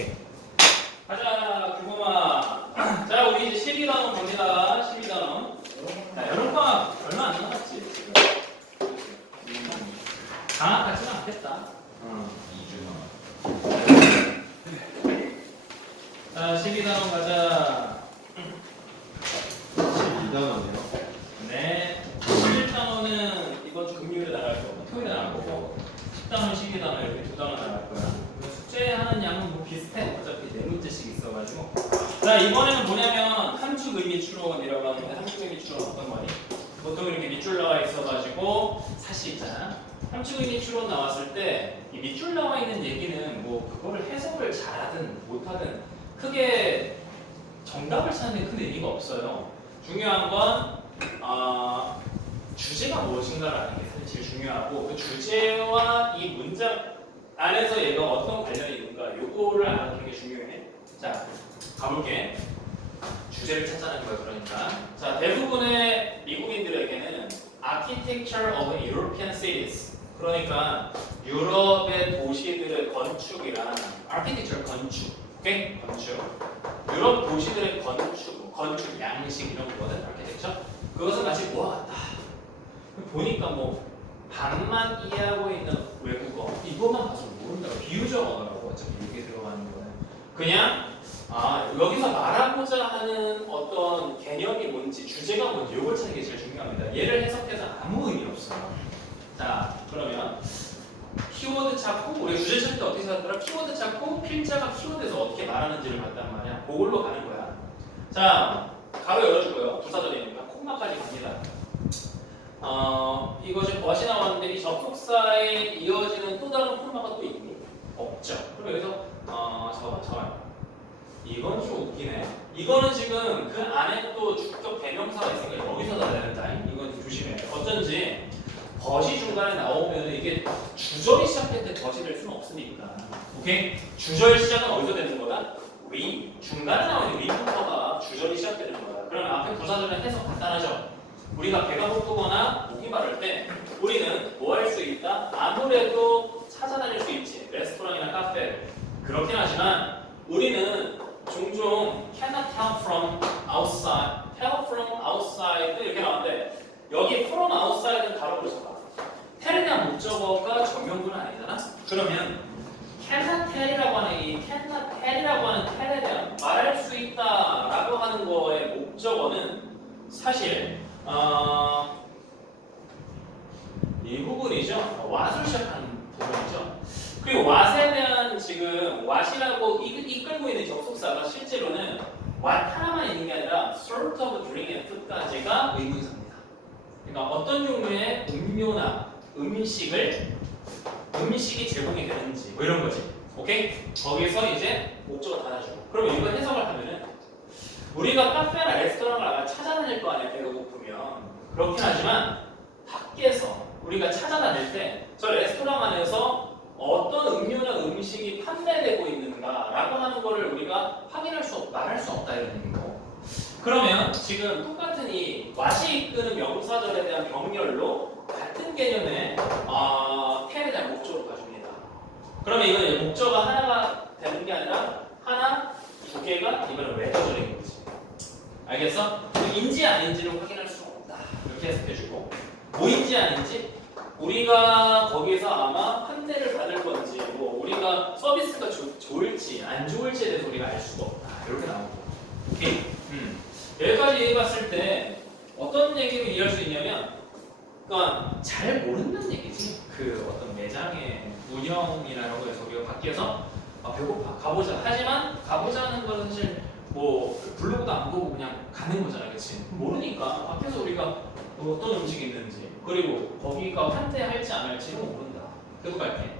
오케이. 가자, 규범아. 자, 우리 이제 12단원 갑니다. 12단원. 자, 여름방학 얼마 안 남았지, 지금. 방학 같지는 않겠다. 2주 자, 12단원 가자. 12단원이요? 네. 11단원은 이번 주 금요일에 나갈 거고, 토요일에 나갈 거고, 10단원, 12단원 이렇게 두 단원 나갈 거야. 숙제하는 양은 뭐 비슷해. 어차피 네 문제씩 있어가지고. 자, 이번에는 뭐냐면 함축 의미 추론이라고 하는데, 함축 의미 추론 어떤 거니? 보통 이렇게 밑줄 나와 있어가지고 사실 있잖아. 함축 의미 추론 나왔을 때 이 밑줄 나와 있는 얘기는 뭐 그거를 해석을 잘하든 못하든 크게 정답을 찾는 큰 의미가 없어요. 중요한 건 주제가 무엇인가를 아는 게 사실 제일 중요하고, 그 주제와 이 문장 안에서 얘가 어떤 관련이 있는가, 요거를 아는 게 중요해. 자, 가볼게. 주제를 찾자는 거야. 그러니까 자, 대부분의 미국인들에게는 Architecture of European Cities, 그러니까 유럽의 도시들의 건축이란 Architecture, 건축, 오케이? 건축. 유럽 도시들의 건축 양식 이런 거거든. Architecture. 그것을 마치 모아갔다. 보니까 뭐 반만 이해하고 있는 외국어 이것만 봐서 모른다고. 비유적 언어라고 어차피 이게 들어가는 거는 그냥 여기서 말하고자 하는 어떤 개념이 뭔지, 주제가 뭔지 이걸 찾는 게 제일 중요합니다. 얘를 해석해서 아무 의미 없어요. 자, 그러면 키워드 찾고, 우리 주제 찾을 때 어떻게 찾더라? 키워드 찾고 필자가 키워드에서 어떻게 말하는지를 봤단 말이야. 그걸로 가는 거야. 자, 가로 열어주고요. 부사절이니까 콤마까지 갑니다. 이거 지금 멋이 나왔는데 이 접속사에 이어지는 또 다른 콤마가 또 있니? 없죠. 그럼 여기서 잠깐만. 이건 좀 웃기네. 이거는 지금 그 안에 또 주격 대명사가 있으니까 여기서 나야 된다. 이건 조심해. 어쩐지 벗이 중간에 나오면 이게 주절이 시작될 때 벗이 될 수는 없으니까. 오케이? 주절 시작은 어디서 되는 거다? 위. 중간에 나오는 위부터가 주절이 시작되는 거다. 그럼 앞에 부사절은 해석 간단하죠? 우리가 배가 고프거나 목이 마를 때 우리는 뭐 할 수 있다? 아무래도 찾아다닐 수 있지. 레스토랑이나 카페. 그렇긴 하지만 우리는 종종 cannot tell from outside, tell from outside 이렇게 나오는데, 여기 from outside는 가로로 잡아. tell에 대한 목적어가 전명구는 아니잖아. 그러면 cannot tell이라고 하는 이 cannot tell이라고 하는 tell에 대한 말할 수 있다라고 하는 거의 목적어는 사실 이 부분이죠. what을 시작하는 부분이죠. 그리고 what에 대한 지금 what이라고 이끌고 있는 접속사가 실제로는 what 하나만 있는 게 아니라 sort of, drink, and food까지가 의문사입니다. 그러니까 어떤 종류의 음료나 음식이 제공이 되는지 뭐 이런 거지. 오케이? 거기서 이제 목적어 달아주고. 그러면 이거 해석을 하면은 우리가 카페나 레스토랑을 찾아다닐 거 아니야, 배가 고프면. 그렇긴 하지만 밖에서 우리가 찾아다닐 때 저 레스토랑 안에서 어떤 음료나 음식이 판매되고 있는가라고 하는 거를 우리가 확인할 수 없다, 말할 수 없다 이런 얘기고. 그러면 지금 똑같은 이 맛이 이끄는 명사절에 대한 병렬로 같은 개념의 텔에 대한 목적으로 가줍니다. 그러면 이건 목적어가 하나가 되는 게 아니라 하나, 두 개가 이번에 외터절인 거지. 알겠어? 인지 아닌지를 확인할 수 없다. 이렇게 해석해주고, 뭐인지 아닌지 우리가 거기서 아마 환대를 받을 건지, 뭐 우리가 서비스가 좋을지 안 좋을지에 대해서 우리가 알 수가 없다. 이렇게 나오고. 오케이? 여기까지 얘기해봤을 때 어떤 얘기를 이해할 수 있냐면, 그러니까 잘 모른다는 얘기지. 그 어떤 매장의 운영이라는 거에서 우리가 밖에서 배고파 가보자. 하지만 가보자는 거는 사실 뭐 블로그도 안 보고 그냥 가는 거잖아, 그렇지? 모르니까 밖에서 우리가 어떤 음식이 있는지, 그리고 거기가 환대할지 안 할지는 모른다. 계속 갈게.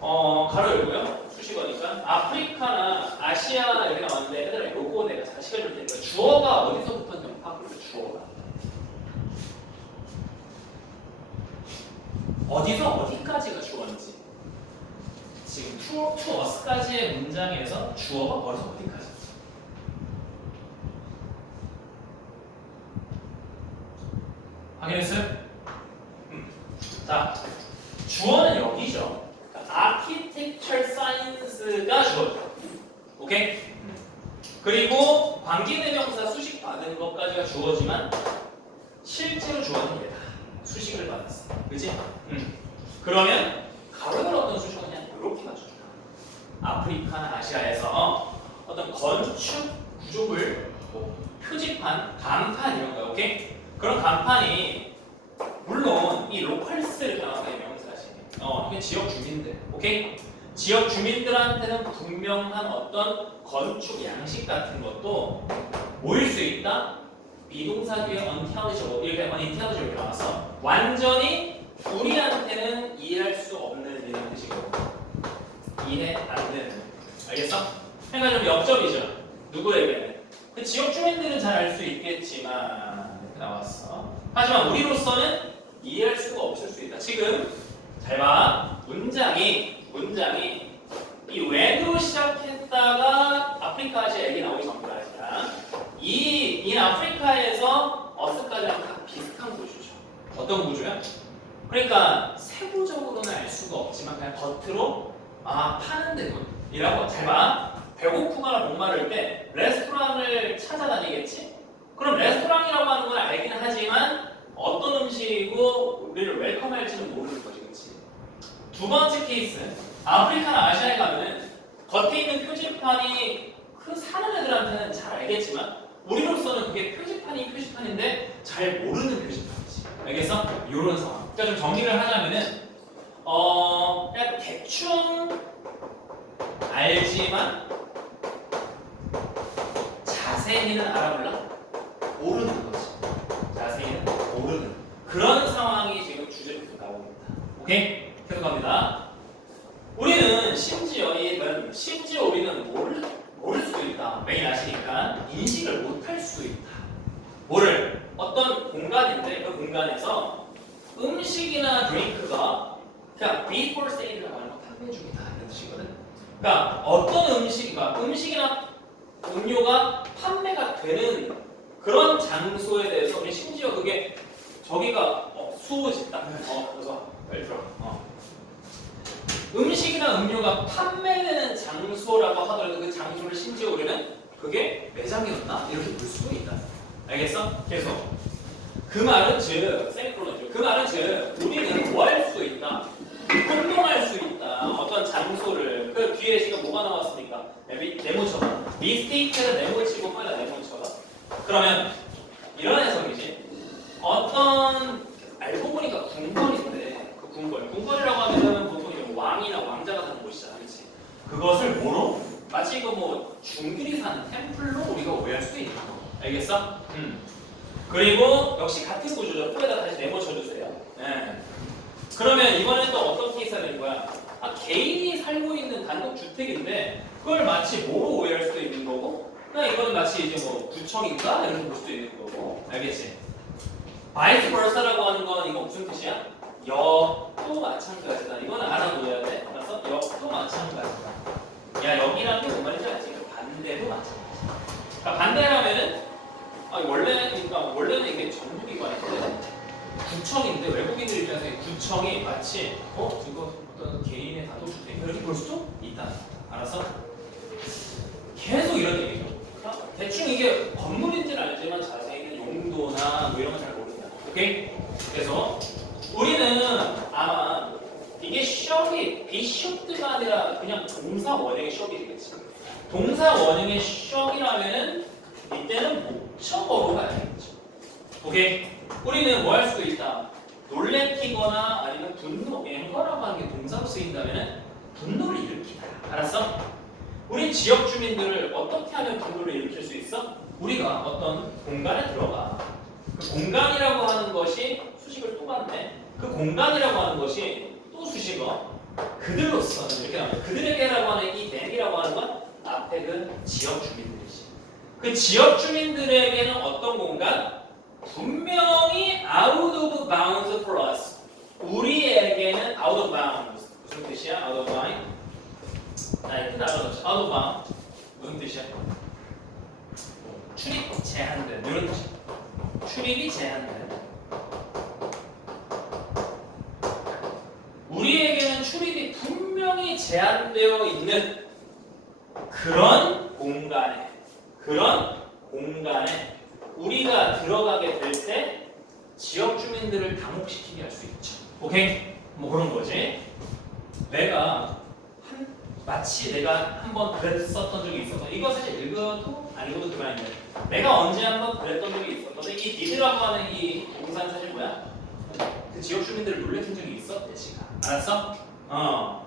가로 열고요. 수식어니까 아프리카나 아시아 이렇게 나왔는데, 얘들아 요거 내가 다시 해줄 테니까 주어가 어디서부터 파악을 주어가 어디서 어디까지가 주어인지. 지금 to us까지의 문장에서 주어가 어디서 어디까지. 확인했어요? 자, 주어는 여기죠. Architecture Science가 주어. 그리고 관계대명사 수식 받은 것까지가 주어지만 실제로 주어는 얘다. 수식을 받았어. 그치? 그러면 가로를 어떤 수식은 그냥 이렇게 맞춰줘. 아프리카나 아시아에서 어떤 건축 구조물, 뭐 표지판, 간판 이런 거, 오케이? 그런 간판이 물론 이 로컬스를 나와서의 명사지. 이게 지역 주민들, 오케이? 지역 주민들한테는 분명한 어떤 건축 양식 같은 것도 모일 수 있다. 비동사 뒤에 unintelligible 이렇게 unintelligible 나와서 완전히 우리한테는 이해할 수 없는 이런 뜻이고 이해 안 되는. 알겠어? 그러니까 좀 역점이죠. 누구에게는 그 지역 주민들은 잘 알 수 있겠지만 이렇게 나왔어. 하지만 우리로서는 이해할 수가 없을 수 있다. 지금 잘 봐. 문장이 이 when으로 시작했다가 아프리카 아시아 얘기 나오기 전까지야. 이 아프리카에서 어스까지랑 다 비슷한 구조죠. 어떤 구조야? 그러니까 세부적으로는 알 수가 없지만 그냥 겉으로 파는 데군이라고. 잘 봐. 배고프거나 목마를 때 레스토랑을 찾아다니겠지? 그럼 레스토랑이라고 하는 건 알기는 하지만 어떤 음식이고 우리를 웰컴할지는 모르는 거지, 그렇지? 두 번째 케이스, 아프리카나 아시아에 가면은 겉에 있는 표지판이 그 사는 애들한테는 잘 알겠지만 우리로서는 그게 표지판인데 잘 모르는 표지판이지. 알겠어? 이런 상황. 그러니까 좀 정리를 하자면은 그냥 대충 알지만 자세히는 알아볼라? 모르는 거지. 자세히는 모르는 그런 상황이 지금 주제로 나오고 있다. 오케이? 계속 갑니다. 우리는 심지어 우리는 모를 수도 있다. 매일 아시니까 인식을 못할 수도 있다. 뭐를? 어떤 공간인데 그 공간에서 음식이나 드링크가 그냥 before sale이라고 하는 거 판매 중이다 이런 뜻이거든. 그러니까 어떤 음식이나 음료가 판매가 되는 그런 장소에 대해서 우리 심지어 그게 저기가 수호집다. 그래서 빨리 들어. 음식이나 음료가 판매되는 장소라고 하더라도 그 장소를 심지어 우리는 그게 매장이었나? 이렇게 볼 수도 있다. 알겠어? 계속. 그 말은 즉, 세미콜론이죠. 그 말은 즉, 우리는 뭐 할 수 있다? 혼동할 수 있다. 어떤 장소를. 그 뒤에 지금 뭐가 나왔습니까? 네모처럼. 미스테이크에서 네모를 치고 거기다 네모를 쳐라. 그러면 이런 해석이지. 어떤 알고 보니까 궁궐인데 그 궁궐이라고 하면은 보통 왕이나 왕자가 사는 곳이잖아, 그렇지? 그것을 뭐로? 마치 이거 뭐 중들이 사는 템플로 우리가 오해할 수도 있다. 알겠어? 그리고 역시 같은 구조죠. 코에다 다시 네모 쳐주세요. 네. 그러면 이번엔 또 어떤 케이스가 되는 거야? 개인이 살고 있는 단독 주택인데 그걸 마치 뭐로 오해할 수도 있는 거고, 그냥 이거는 마치 이제 뭐 구청인가 이렇게 볼 수도 있는 거고, 알겠지? vice versa라고 하는 건 이거 무슨 뜻이야? 역도 마찬가지다. 이거는 알아둬야 돼. 그래서 역도 마찬가지다. 야, 역이라는 게 뭔 말인지 알지? 반대도 마찬가지다. 그러니까 반대라면은 원래는 이게 정부기관인데 구청인데 외국인들 입장에서 구청이 마치 이거 어떤 개인의 단독주택 이렇게 볼 수도 있다. 알았어? 계속 이런 얘기죠. 그러니까 대충 이게 건물인지는 알지만 자세히는 용도나 뭐 이런 건 잘 모른다. 오케이? 그래서 우리는 아마 이게 비숍드가 아니라 그냥 동사 원형의 숍이겠지. 동사 원형의 숍이라면은 이때는 목적어로 가야겠죠. 오케이? 우리는 뭐 할 수도 있다. 놀래키거나 아니면 분노, 앵거라고 하는 게 동사로 쓰인다면은 분노를 일으키다. 알았어? 우리 지역 주민들을 어떻게 하면 분노를 일으킬 수 있어? 우리가 어떤 공간에 들어가. 그 공간이라고 하는 것이 수식을 또 받네. 그 공간이라고 하는 것이 또 수식어. 그들로서는 이렇게 나와요. 그들에게라고 하는 이 them이라고 하는 건 앞에 그 지역 주민들이지. 그 지역 주민들에게는 어떤 공간? 분명히 out of bounds for us. 우리에게는 out of bounds. 무슨 뜻이야? out of bounds? 뜻 알아뒀어. out of bounds. 무슨 뜻이야? 출입 제한된 이런 뜻이야. 출입이 제한된. 우리에게는 출입이 분명히 제한되어 있는 그런 공간에 그런 공간에 우리가 들어가게 될 때 지역 주민들을 당혹시키게 할 수 있죠. 오케이? 뭐 그런 거지. 마치 내가 한번 그랬었던 적이 있어서 이거 사실 읽어도 안 읽어도 그만인데 내가 언제 한번 그랬던 적이 있었거든. 이 니드라고 하는 이 동사는 사실 뭐야? 그 지역 주민들을 놀래킨 적이 있었대 지가. 알았어?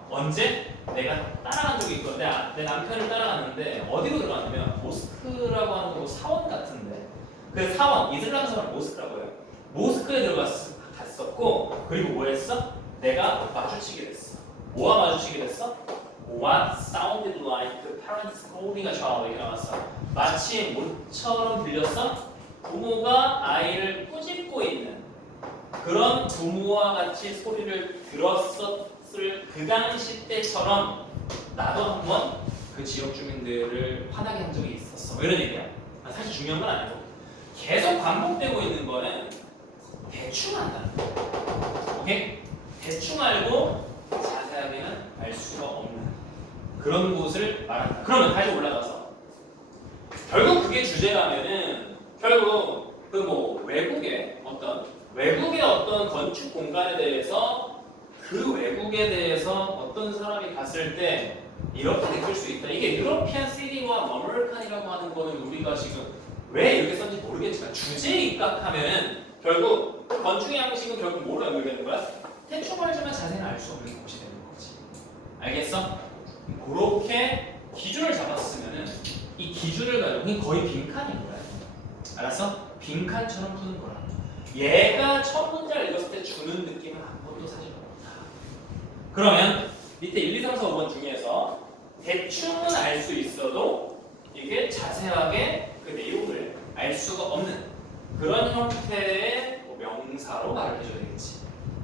언제? 내가 따라간 적이 있거든. 내 남편을 따라갔는데 어디로 들어갔냐면 모스크라고 하는 거 사원 같은데 그 사원 이슬람 사원 모스크라고 해요. 모스크에 갔었고 그리고 뭐 했어? 내가 마주치게 됐어. 뭐와 마주치게 됐어? What sounded like the parents scolding a child 이렇게 나왔어. 마치 모처럼 들렸어? 부모가 아이를 꾸짖고 있는 그런 부모와 같이 소리를 들었었을 그 당시 때처럼 나도 한번 그 지역 주민들을 화나게 한 적이 있었어. 뭐 이런 얘기야. 사실 중요한 건 아니고 계속 반복되고 있는 거는 대충 한다는 거. 오케이? 대충 알고 자세하게는 알 수가 없는 그런 곳을 말한다. 그러면 다시 올라가서 결국 그게 주제라면은 결국 그 뭐 외국의 어떤 건축 공간에 대해서 그 외국에 대해서 어떤 사람이 갔을 때 이렇게 느낄 수 있다. 이게 유러피안 시티와 아메리칸이라고 하는 거는 우리가 지금 왜 이렇게 썼는지 모르겠지만 주제에 입각하면은 결국 건축의 양식은 결국 뭐로 연결되는 거야? 대충 알지만 자세는 알 수 없는 곳이 되는 거지. 알겠어? 그렇게 기준을 잡았으면은 이 기준을 가지고 거의 빈칸인 거야. 알았어? 빈칸처럼 푸는 거야. 얘가 첫 문제를 읽었을 때 주는 느낌은 한 번도 사실 없다. 그러면 밑에 1, 2, 3, 4, 5번 중에서 대충은 알 수 있어도 이게 자세하게 그 내용을 알 수가 없는 그런 형태의 명사로 말을 해줘야 되겠지.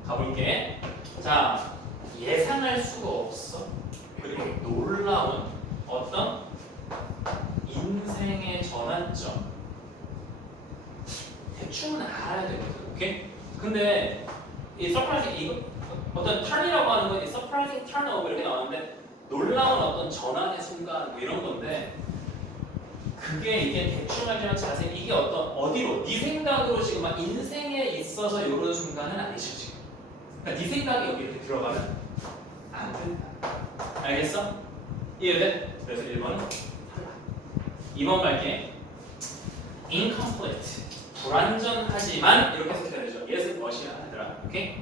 가볼게. 자, 예상할 수가 없어. 그리고 놀라운 어떤 인생의 전환점. 대충은 알아야 되거든. 오케이? 근데 이 서프라이징 이거 어떤 턴이라고 하는 건 이 서프라이징 턴오버 이렇게 나오는데 놀라운 어떤 전환의 순간 뭐 이런 건데 그게 이게 대충 하지만 자세히 이게 어디로 네 생각으로 지금 막 인생에 있어서 이런 순간은 아니죠 지금. 그러니까 네 생각이 여기 이렇게 들어가면 안 된다. 알겠어? 이해돼? 그래서 1번은 탈락. 2번 갈게. incomplete. 불완전하지만 이렇게 해석해야죠. 예습 멋이야 하더라. 오케이?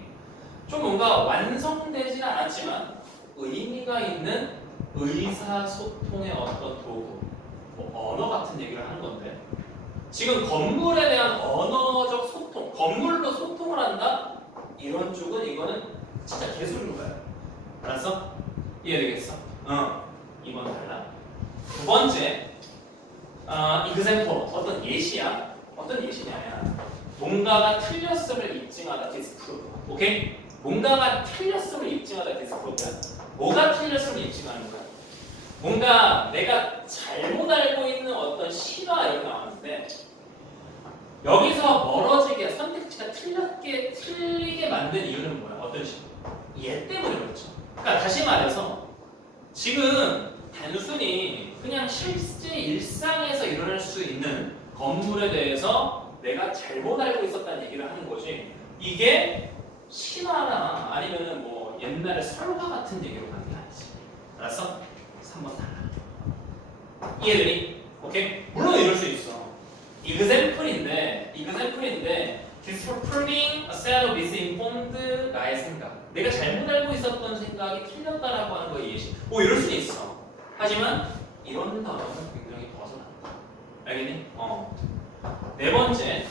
좀 뭔가 완성되지는 않았지만 의미가 있는 의사소통의 어떤 도구, 뭐 언어 같은 얘기를 하는 건데 지금 건물에 대한 언어적 소통, 건물로 소통을 한다? 이런 쪽은 이거는 진짜 개소리인 거야. 알았어? 이해되겠어? 2번 달라. 두 번째, example 어떤 예시야. 어떤 예시냐면 뭔가가 틀렸음을 입증하다 디스프루브. 오케이? 뭔가가 틀렸음을 입증하다 디스프루브야. 뭐가 틀렸음을 입증하는 거야? 뭔가 내가 잘못 알고 있는 어떤 시가 이렇게 나왔는데 여기서 멀어지게 선택지가 틀리게 만든 이유는 뭐야? 어떤 시? 얘 때문에 그렇죠. 그러니까 다시 말해서 지금 단순히 그냥 실제 일상에서 일어날 수 있는 건물에 대해서 내가 잘못 알고 있었다는 얘기를 하는 거지 이게 신화나 아니면은 뭐 옛날에 설화 같은 얘기로 하는 게 아니지. 알았어? 3번 달라. 이해되니? 오케이? 물론 이럴 수 있어. example인데 disproving a set of misinformed 나의 생각. 내가 잘못 알고 있었던 생각이 틀렸다라고 하는 거에 예시. 뭐 이럴 수 있어. 하지만 이런 단어는 굉장히 벗어난다. 알겠니? 네 번째,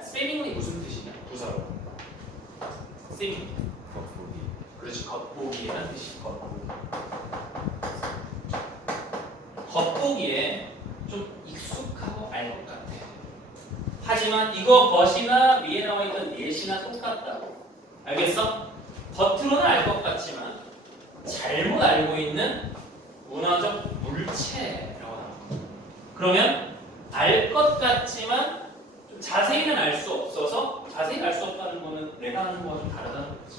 seemingly 무슨 뜻이냐? 부사로. seemingly. 겉보기. 그렇지, 겉보기라는 뜻이 겉보기. 겉보기에 좀 익숙하고 알 것 같아. 하지만 이거 벗이나 위에 나와 있던 예시나 똑같다고. 알겠어? 겉으로는 알 것 같지만 잘못 알고 있는 문화적 물체라고 합니다. 그러면 알 것 같지만 좀 자세히는 알 수 없어서 자세히 알 수 없다는 거는 내가 하는 거와 좀 다르다는 거지.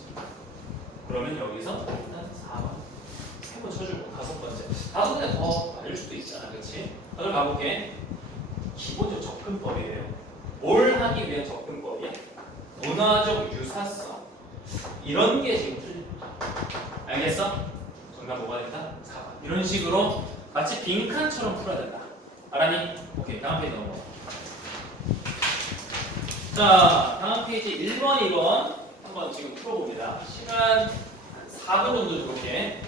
그러면 여기서 일단 4번 3번 쳐주고 5번째 더 알릴 수도 있잖아. 그렇지? 그럼 가볼게. 기본적 접근법이에요. 뭘 하기 위한 접근법이야? 문화적 유사성. 이런 게 지금 틀린 거야. 알겠어? 정답 뭐가 된다? 4번. 이런 식으로 마치 빈칸처럼 풀어야 된다. 알았니? 오케이, 다음 페이지 넘어가. 자, 다음 페이지 1번, 2번 한번 지금 풀어봅니다. 시간 4분 정도 줄게.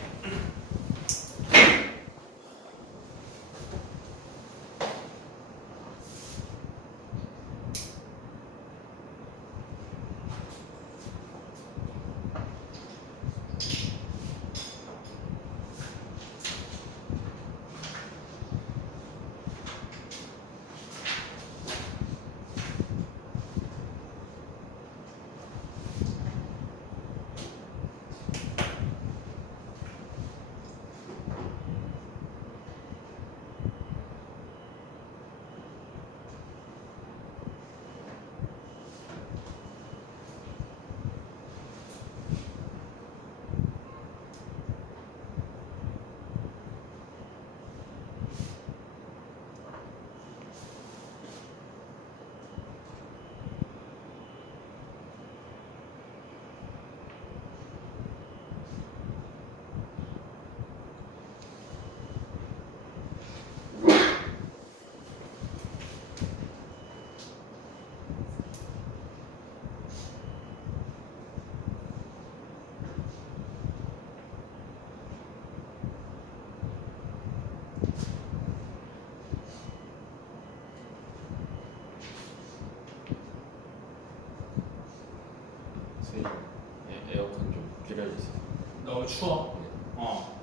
선생님, 에어컨 좀 줄여주세요. 너무 추워. 어.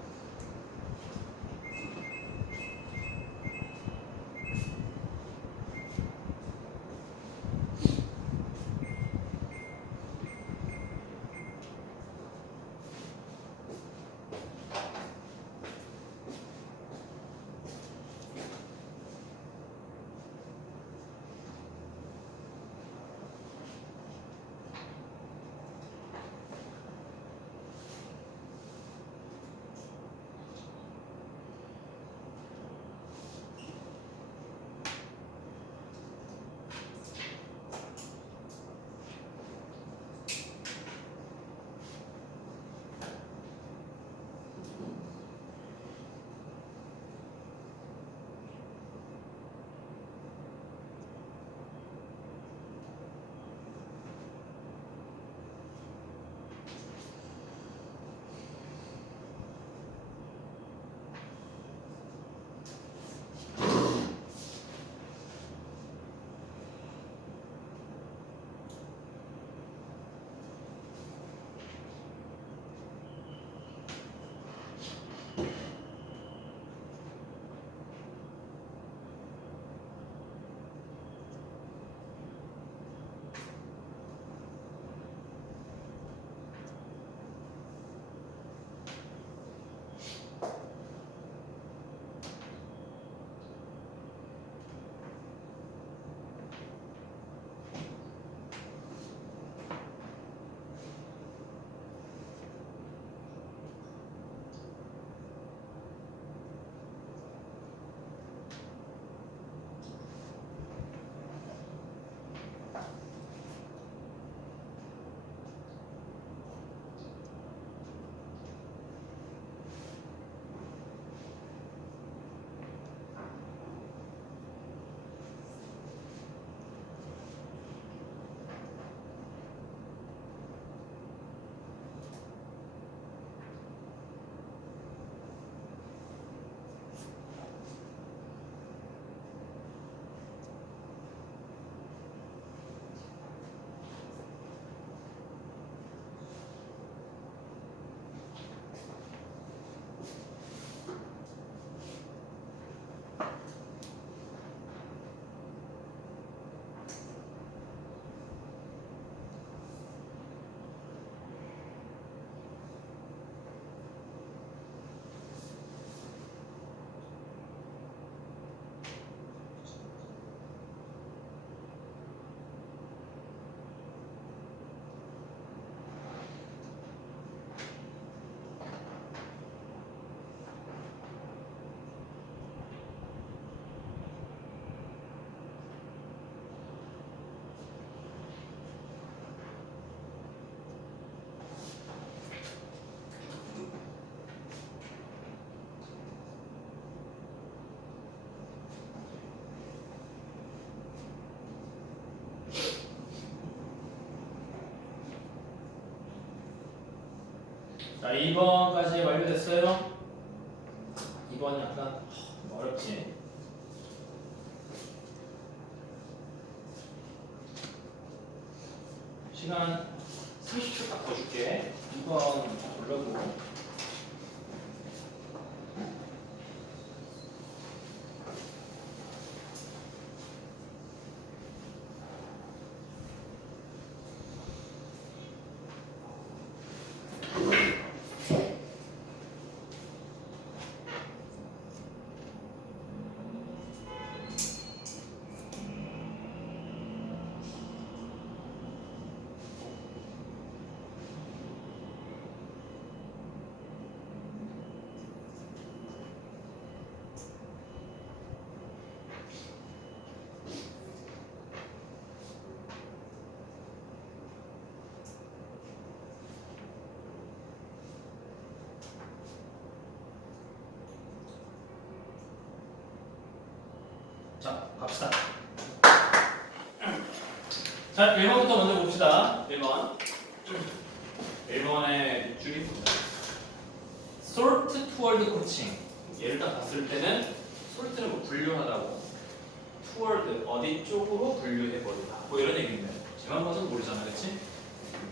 자, 2번까지 완료됐어요. 2번이 약간 어렵지. 시간 30초 딱 더 줄게. 2번 올려보고. 자, 갑시다. 자, 1번부터 먼저 봅시다. 1번. 1번의 줄이 뭡니다. Sort toward coaching. 얘를 딱 봤을 때는 sort는 뭐 분류하다고, toward 어디 쪽으로 분류해버리다. 뭐 이런 얘기인데 제만 봐서는 모르잖아, 그렇지?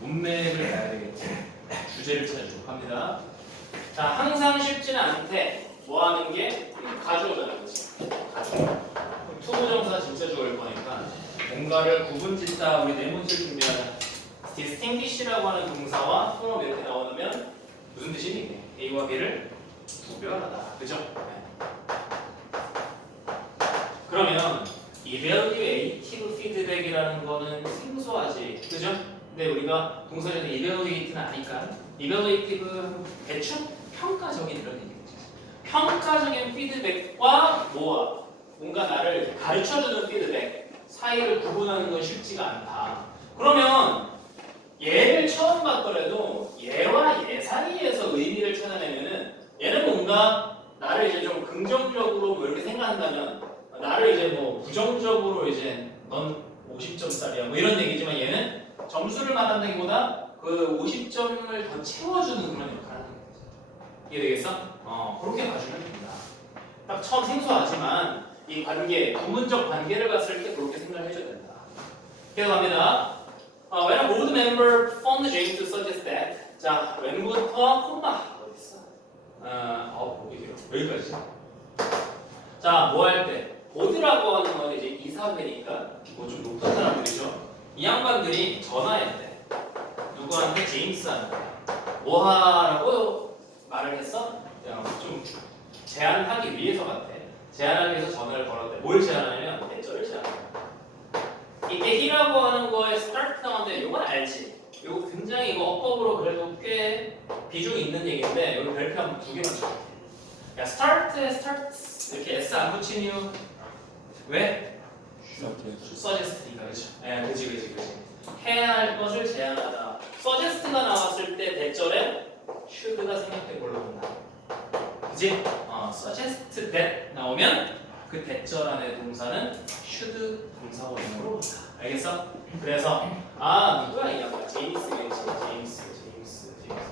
문맥을 봐야 되겠고 주제를 찾아주고 합니다. 자, 항상 쉽지는 않대. 뭐 하는 게 가져오잖아, 그렇지? 가져오. 투부정사 진짜 좋을 거니까 뭔가를 구분짓다. 우리 네 문제를 준비하자. distinguish라고 하는 동사와 통합 이렇게 나오면 무슨 뜻이니? A와 B를 구별하다. 그죠? 네. 그러면 evaluative feedback이라는 거는 생소하지. 그죠? 근데 우리가 동사에서 evaluate는 아니까 evaluative 대충 평가적인 이런 얘기죠. 평가적인 피드백과 뭐와 뭔가 나를 가르쳐주는 피드백 사이를 구분하는 건 쉽지가 않다. 그러면 얘를 처음 봤더라도 얘와 얘 사이에서 의미를 찾아내면은 얘는 뭔가 나를 이제 좀 긍정적으로 뭐 이렇게 생각한다면 나를 이제 뭐 부정적으로 이제 넌 50점짜리야 뭐 이런 얘기지만 얘는 점수를 말한다기보다 그 50점을 더 채워주는 그런 역할을 하는 거죠. 이해되겠어? 그렇게 봐주면 됩니다. 딱 처음 생소하지만 이 관계, 구문적 관계를 봤을 때 그렇게 생각을 해줘야 된다. 계속 갑니다. When a board member phoned James to suggest that. 자, when부터 콤마 어디 있어? 여기까지. 자, 뭐 할 때? 보드라고 하는 건 이제 이사회니까 뭐 좀 높은 사람들이죠. 이 양반들이 전화했대. 누구한테? 제임스한테. 뭐 하라고 말을 했어? 좀 제안하기 위해서 같아. 제안하기 위해서 전화를 걸었대. 뭘 제안하냐면 대절을 제안해. 이게 he라고 하는 거에 start 나오는데 이건 알지? 이거 굉장히 이거 어법으로 그래도 꽤 비중이 있는 얘기인데 여기 별표 한번 두 개만 줘. 야, start에 start 이렇게 s 안 붙인 이유 왜? suggest니까 그렇죠? 예, 그지. 해야 할 것을 제안하다. suggest가 나왔을 때 대절에 should가 생각해 올라온다. 그지? suggest that 나오면 그 대절 안에 동사는 should 동사원형으로 온다. 알겠어? 그래서 누구야 이 양반?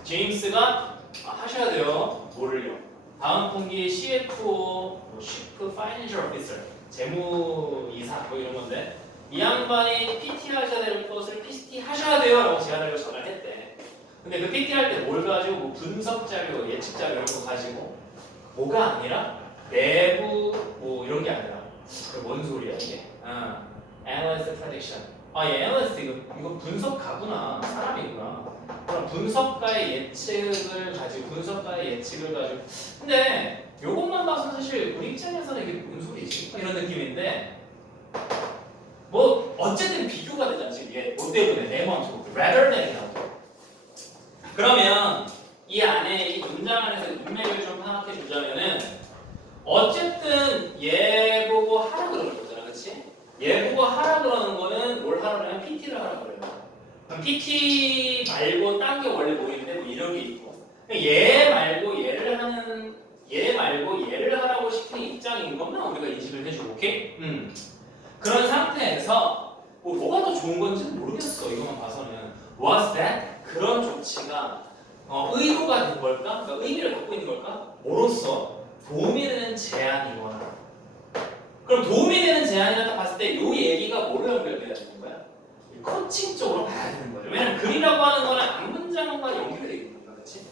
제임스가 하셔야 돼요. 뭐를요? 다음 분기 CFO, Chief Financial Officer, 재무이사 뭐 이런 건데 이 양반이 PT 하셔야 될 것을 PT 하셔야 돼요라고 제안을 전화를 했대. 근데 그 PT 할 때 뭘 가지고 뭐 분석 자료, 예측 자료 이런 거 가지고 뭐가 아니라 내부 뭐 이런 게 아니라 뭔 소리야 이게? Analyst prediction. 얘 Analyst 이거 분석가구나. 사람이구나. 그럼 분석가의 예측을 가지고 근데 요것만 봐서 사실 우리 입장에서는 이게 뭔 소리지? 이런 느낌인데 뭐 어쨌든 비교가 되잖아 지금 이게 뭐 때문에 내 마음속으로 rather than이 나오고. 그러면 이 안에 이 문장 안에서 문맥을 좀 파악해 주자면은 어쨌든 얘 보고 하라 그러는 거잖아, 그렇지? 얘 보고 하라 그러는 거는 뭘 하라면 PT를 하라 그래요. 그럼 PT 말고 딴 게 원래 뭐 있는데 뭐 이런 게 있고 얘 말고 얘를 하라고 시키는 입장인 것만 우리가 인식을 해주고, 오케이? 그런 상태에서 뭐가 더 좋은 건지는 모르겠어. 이것만 봐서는 was that 그런 조치가 의도가 된 걸까? 그러니까 의미를 갖고 있는 걸까? 뭐로써 도움이 되는 제안이거나. 그럼 도움이 되는 제안이라 딱 봤을 때 이 얘기가 뭐로 연결돼야 되는 거야? 코칭 쪽으로 봐야 되는 거죠. 왜냐면 글이라고 하는 거는 앞문장과 연결이 되어 있는 거야, 그렇지?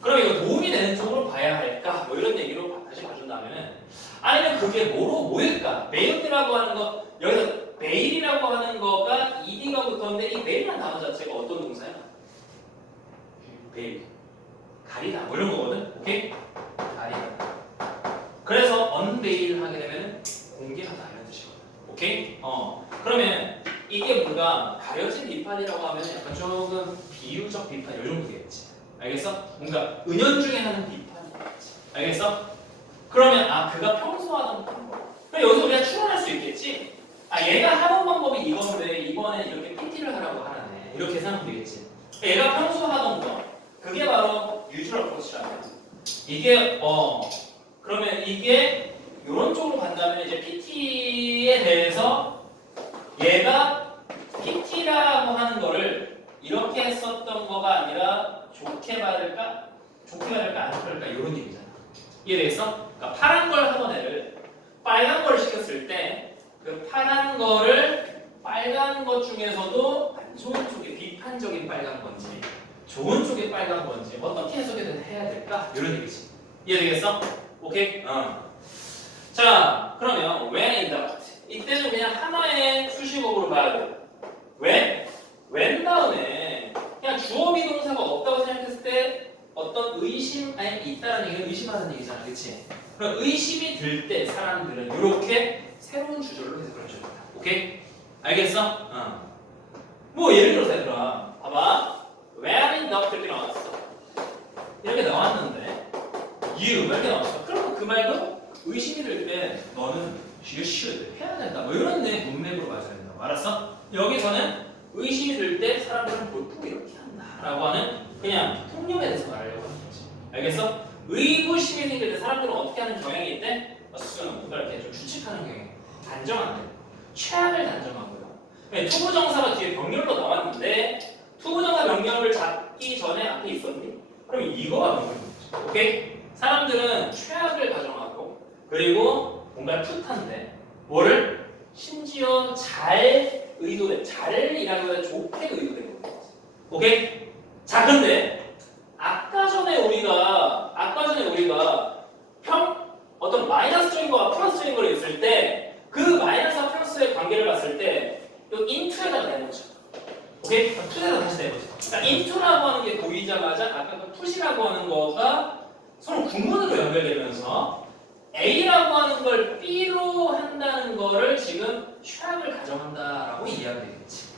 그럼 이거 도움이 되는 쪽으로 봐야 할까? 뭐 이런 얘기로 다시 봐준다면은 아니면 그게 뭐일까? 메일이라고 하는 거 여기서 메일이라고 하는 거가 ed가 붙었는데 이 메일이라는 단어 자체가 어떤 동사야? 메일 가리다 뭐 이런 거거든. 오케이? 가리다. 그래서 언베일 하게 되면은 공개하다 이런 뜻이거든. 오케이? 그러면 이게 뭔가 가려진 비판이라고 하면 약간 조금 비유적 비판 이 정도 되겠지. 알겠어? 뭔가 은연중에 하는 비판이겠지. 알겠어? 그러면 그가 평소 하던 방법. 그럼 여기서 우리가 추론할 수 있겠지. 얘가 하던 방법이 이건데 이번에 이렇게 PT를 하라고 하라네. 이렇게 생각하면 되겠지. 얘가 평소 하던 거. 그게 바로 유주럴 코치라는 거지. 이게 그러면 이게 이런 쪽으로 간다면 이제 PT에 대해서 얘가 PT라고 하는 거를 이렇게 했었던 거가 아니라 좋게 받을까? 좋게 받을까? 안 좋게 받을까? 이런 얘기잖아. 이해되겠어? 그러니까 파란 걸 하던 애를 빨간 걸 시켰을 때 그 파란 거를 빨간 것 중에서도 안 좋은 쪽에 비판적인 빨간 건지 좋은 쪽의 빨간 건지 어떻게 해석을 해야 될까? 이런 얘기지. 이해되겠어? 오케이? 자, 그러면 when in doubt. 이때는 그냥 하나의 수식어로 봐야 돼. when 다음에 그냥 주어 비동사가 없다고 생각했을 때 어떤 의심 아니 있다는 얘기는 의심하는 얘기잖아, 그렇지? 그럼 의심이 들 때 사람들은 이렇게 새로운 주절로 해석을 해줍니다. 오케이? 알겠어? 뭐 예를 들어서 얘들아, 봐봐. when in doubt 이렇게 나왔어. 이렇게 나왔는데 you 이렇게 나왔어. 그럼 그 말도 의심이 들 때 너는 you should 해야 된다. 뭐 이런 내 문맥으로 맞아야 된다. 알았어? 여기서는 의심이 들 때 사람들은 보통 이렇게 한다라고 하는 그냥 통념에 대해서 말하려고 하는 거지. 알겠어? 의구심이 생길 때 사람들은 어떻게 하는 경향이 있대? 뭔가 이렇게 좀 추측하는 경향. 단정한데 최악을 단정하고요. 투부정사가 뒤에 병렬로 나왔는데 투부정사 병렬을 잡기 전에 앞에 있었니? 그럼 이거가 병렬이지. 오케이? 사람들은 최악을 가정하고 그리고 뭔가 풋한데 뭐를 심지어 잘 의도된 잘이라고 해야 좋게 의도된 거지. 오케이? 자, 근데 아까 전에 우리가 어떤 마이너스적인 거와 플러스적인 걸 있을 때 그 마이너스와 플러스의 관계를 봤을 때 이 into에다가 내보자. 오케이? to에다가 다시 내보자. 그러니까 into라고 하는 게 보이자마자 아까 그 put이라고 하는 거가 서로 구문으로 연결되면서 A라고 하는 걸 B로 한다는 거를 지금 최악을 가정한다라고 이해하면 되겠지.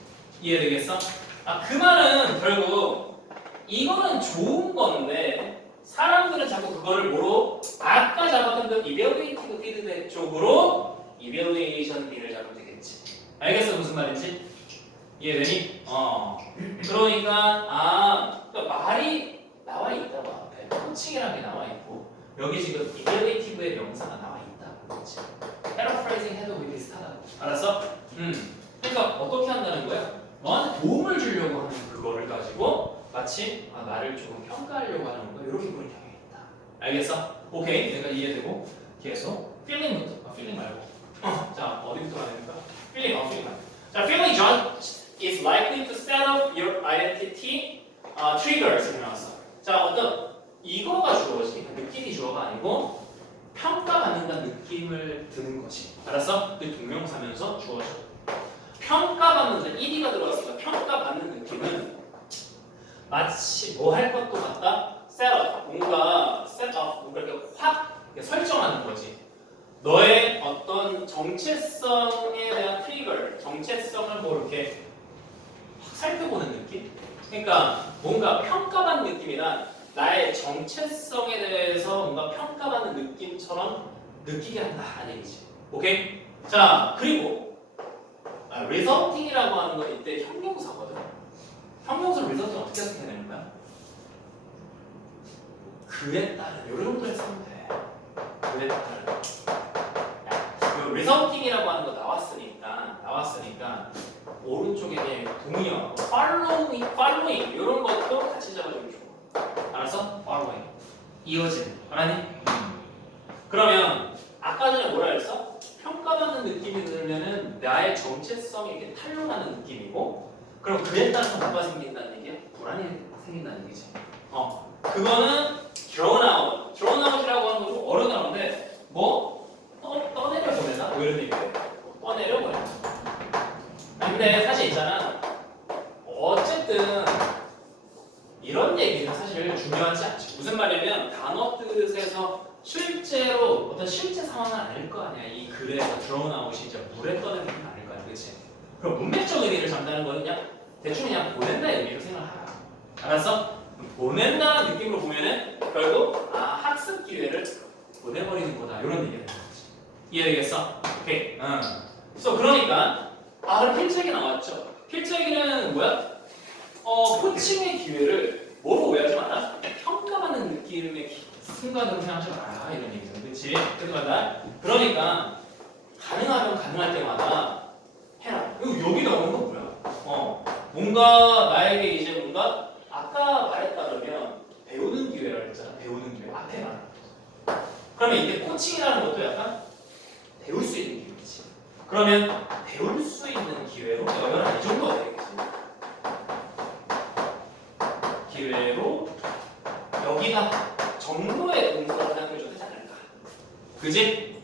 이해되겠어? 그 말은 결국 이거는 좋은 건데 사람들은 자꾸 그거를 뭐로 아까 잡았던 그 evaluative feedback 쪽으로 evaluation B를 잡으면 되겠지. 알겠어? 무슨 말인지? 이해되니? 그러니까 말이 나와 있다고 앞에 코칭이라는 게 나와 있고 여기 지금 evaluative의 명사가 나와 있다. 그렇지? paraphrasing 해도 우리 비슷하다. 알았어? 그러니까 어떻게 한다는 거야? 너한테 도움을 주려고 하는 그거를 가지고 마치 나를 조금 평가하려고 하는 거 이렇게 보는 경향이 있다. 알겠어? 오케이. 내가 이해되고 계속 feeling부터 feeling 말고 자 어디부터 가야 됩니까? feeling 말고 자 feeling judge is likely to set up your identity triggers 이렇게 나왔어. 자 어떤 이거가 주어지 느낌이 주어가 아니고 평가받는다는 느낌을 드는 것이 알았어? 그 동명사면서 주어져. 평가받는다 ed가 들어갔으니까 평가받는 느낌은 마치 뭐 할 것도 같다 셋업 뭔가 셋업 뭔가 이렇게 확 이렇게 설정하는 거지. 너의 어떤 정체성에 대한 트리거 정체성을 뭐 이렇게 확 살펴보는 느낌. 그러니까 뭔가 평가받는 느낌이란 나의 정체성에 대해서 뭔가 평가받는 느낌처럼 느끼게 한다 하는 얘기지. 오케이? 자 그리고 resulting이라고 하는 건 이때 형용사거든. 형용사 resulting 어떻게 해석해야 되는 거야? 그에 따른 요 정도 했으면 돼. 그에 따른 요 resulting이라고 하는 거 나왔으니까 오른쪽에 동의어 following 이런 것도 같이 잡아주면 좋아. 알았어? following. 이어지는. 알았니? 그러면 아까 전에 뭐라 했어? 평가받는 느낌이 들면은 나의 정체성이 이렇게 탄로나는 느낌이고, 그럼 그에 따라서 뭐가 생긴다는 얘기야? 불안이 생긴다는 얘기지. 그거는 thrown out. thrown out이라고 하는 건 좀 어려운 단어인데 뭐 떠내려 보내나? 뭐 이런 얘기래. 떠내려 보내나? 근데 사실 있잖아. 어쨌든 이런 얘기는 사실 중요하지 않지. 무슨 말이냐면 단어 뜻에서 실제로 어떤 실제 상황은 아닐 거 아니야. 이 글에서 thrown out이 이제 물에 떠내는 건 아닐 거 아니야. 그치? 그럼 문맥적 의미를 잡는다는 거는 그냥 대충 그냥 보낸다 의미로 생각하라. 알았어? 보낸다는 느낌으로 보면은 결국 학습 기회를 보내버리는 거다. 이런 얘기가 되는 거지. 이해되겠어? 오케이. 그래서 그러니까 그럼 필체기 나왔죠. 필체기는 뭐야? 코칭의 기회를 뭐로 오해하지 마라? 평가받는 느낌의 순간으로 생각하지 마라. 이런 얘기죠. 그렇지? 그러니까 가능하면 가능할 때마다 해라. 여기 나오는 건 뭐야? 뭔가 나에게 이제 뭔가 아까 말했다면 배우는 기회라 했잖아. 배우는 기회 앞에 말. 그러면 이때 코칭이라는 것도 약간 배울 수 있는 기회지. 그러면 배울 수 있는 기회로 여기는 이 정도가 되겠지. 기회로 여기다 정도의 동사를 사용해줘도 되지 않을까. 그지?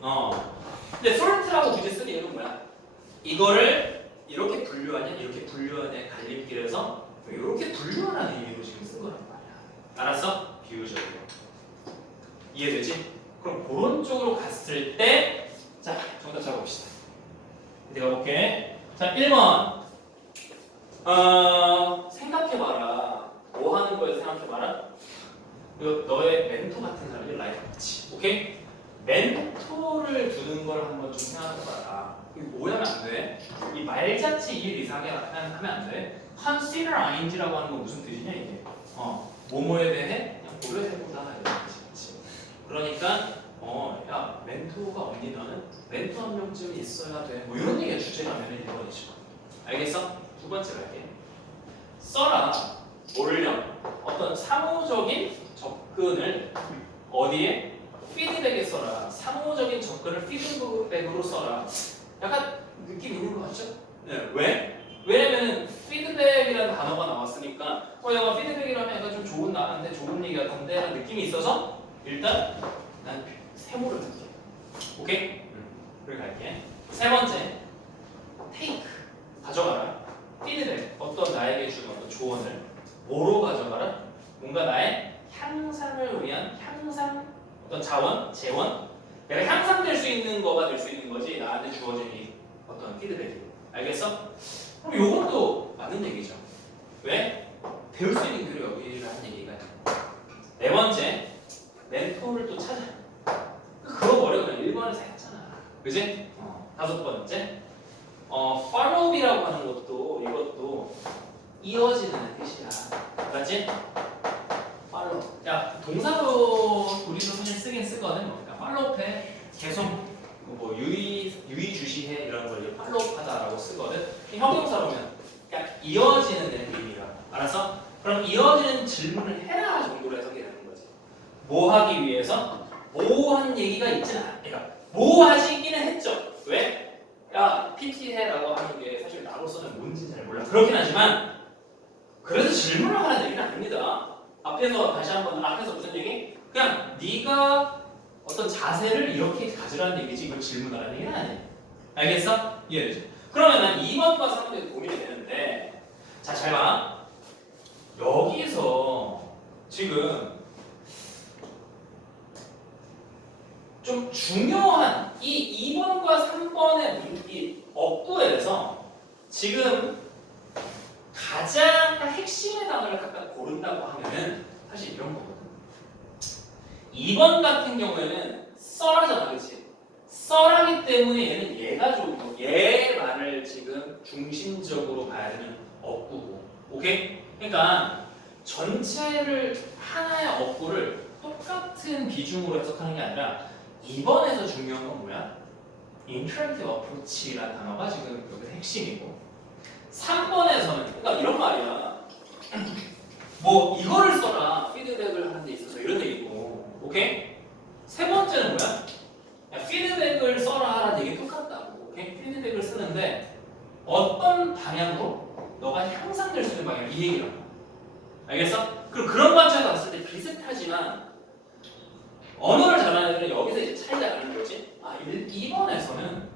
근데 솔트라고 굳이 쓴 이유는 뭐야? 이거를 이렇게 분류하냐, 이렇게 분류하냐의 갈림길에서 이렇게 분류하라는 의미로 지금 쓴 거란 말이야. 알았어? 비유적으로. 이해되지? 그럼 그런 쪽으로 갔을 때, 자, 정답 잡아봅시다. 내가 볼게. 자, 1번. 생각해봐라. 뭐 하는 거에 생각해봐라. 이거 너의 멘토 같은 사람이 라이프 같이. 오케이? 멘토를 두는 걸 한번 좀 생각해봐라. 이거 뭐냐면 안 돼. 이 말자체 일 이상하게 하면 안 돼. consider ing라고 하는 건 무슨 뜻이냐 이게. 뭐뭐에 대해 그냥 고려해보다 이런 뜻이지. 그러니까 야 멘토가 없니 너는? 멘토 한 명쯤 있어야 돼. 뭐 이런 얘기가 주제라면 이런 거지. 알겠어? 두 번째 갈게. 써라. 뭐를요? 어떤 사무적인 접근을 어디에? 피드백에 써라. 사무적인 접근을 피드백으로 써라. 약간 느낌 있는 거 같죠? 네. 왜? 왜냐면은 피드백이라는 단어가 나왔으니까 야 피드백이라면 약간 좀 좋은 나한테 좋은 얘기 같은데 라는 느낌이 있어서 일단 난 세모를 넣게. 오케이? 그리고 갈게. 세 번째 take 가져가라. 피드백 어떤 나에게 준 어떤 조언을 뭐로 가져가라? 뭔가 나의 향상을 위한 향상 어떤 자원, 재원 내가 향상될 수 있는 거가 될 수 있는 거지 나한테 주어진 이 어떤 피드백이. 알겠어? 그럼 요것도 맞는 얘기죠. 왜? 배울 수 있는 글을 여기라는 얘기가. 네 번째 멘토를 또 찾아. 그거 어려워. 1번에서 했잖아. 그지? 다섯 번째 follow이라고 하는 것도 이것도 이어지는 뜻이야. 맞지? follow. 야 동사로 우리도 사실 쓰긴 쓰거든. 그러니까 follow에 계속 뭐 유의주시해 이런 걸 follow하다라고 쓰거든. 형용사로 보면 그러니까 이어지는 의미라. 알았어? 그럼 이어지는 질문을 해라 정도로 해석이 되는 거지. 뭐 하기 위해서 뭐 한 얘기가 있진 않아. 그러니까 뭐 하시기는 했죠. 왜? 야 PT 해라고 하는 게 사실 나로서는 뭔지 잘 몰라. 그렇긴 하지만 그래서 질문을 하라는 얘기는 아닙니다. 앞에서 다시 한번 앞에서 무슨 얘기? 그냥 네가 어떤 자세를 이렇게 가지라는 얘기지 이걸 질문하라는 얘기는 아니에요. 알겠어? 이해되죠? 그러면 난 2번과 3번이 고민이 되는데 자 잘 봐. 여기서 지금 좀 중요한 이 2번과 3번의 이 어구에서 지금 가장 핵심의 단어를 각각 고른다고 하면은 사실 이런 거거든. 2번 같은 경우에는 써라잖아, 그렇지? 써라기 때문에 얘는 얘가 좀 얘 말을 지금 중심적으로 봐야 되는 어구고, 오케이? 그러니까 전체를 하나의 어구를 똑같은 비중으로 해석하는 게 아니라 2번에서 중요한 건 뭐야? interactive approach라는 단어가 지금 여기 핵심이고 3번에서는 그러니까 이런 말이야. 뭐 이거를 써라. 피드백을 하는 데 있어서 이런 얘기고. 오케이? 세 번째는 뭐야? 야, 피드백을 써라 하라는 얘기 똑같다고. 오케이? 피드백을 쓰는데 어떤 방향으로 너가 향상될 수 있는 방향 이 얘기라고. 알겠어? 그럼 그런 관점에서 봤을 때 비슷하지만 언어를 잘하는 애들은 여기서 이제 차이가 나는 거지. 아, 2번에서는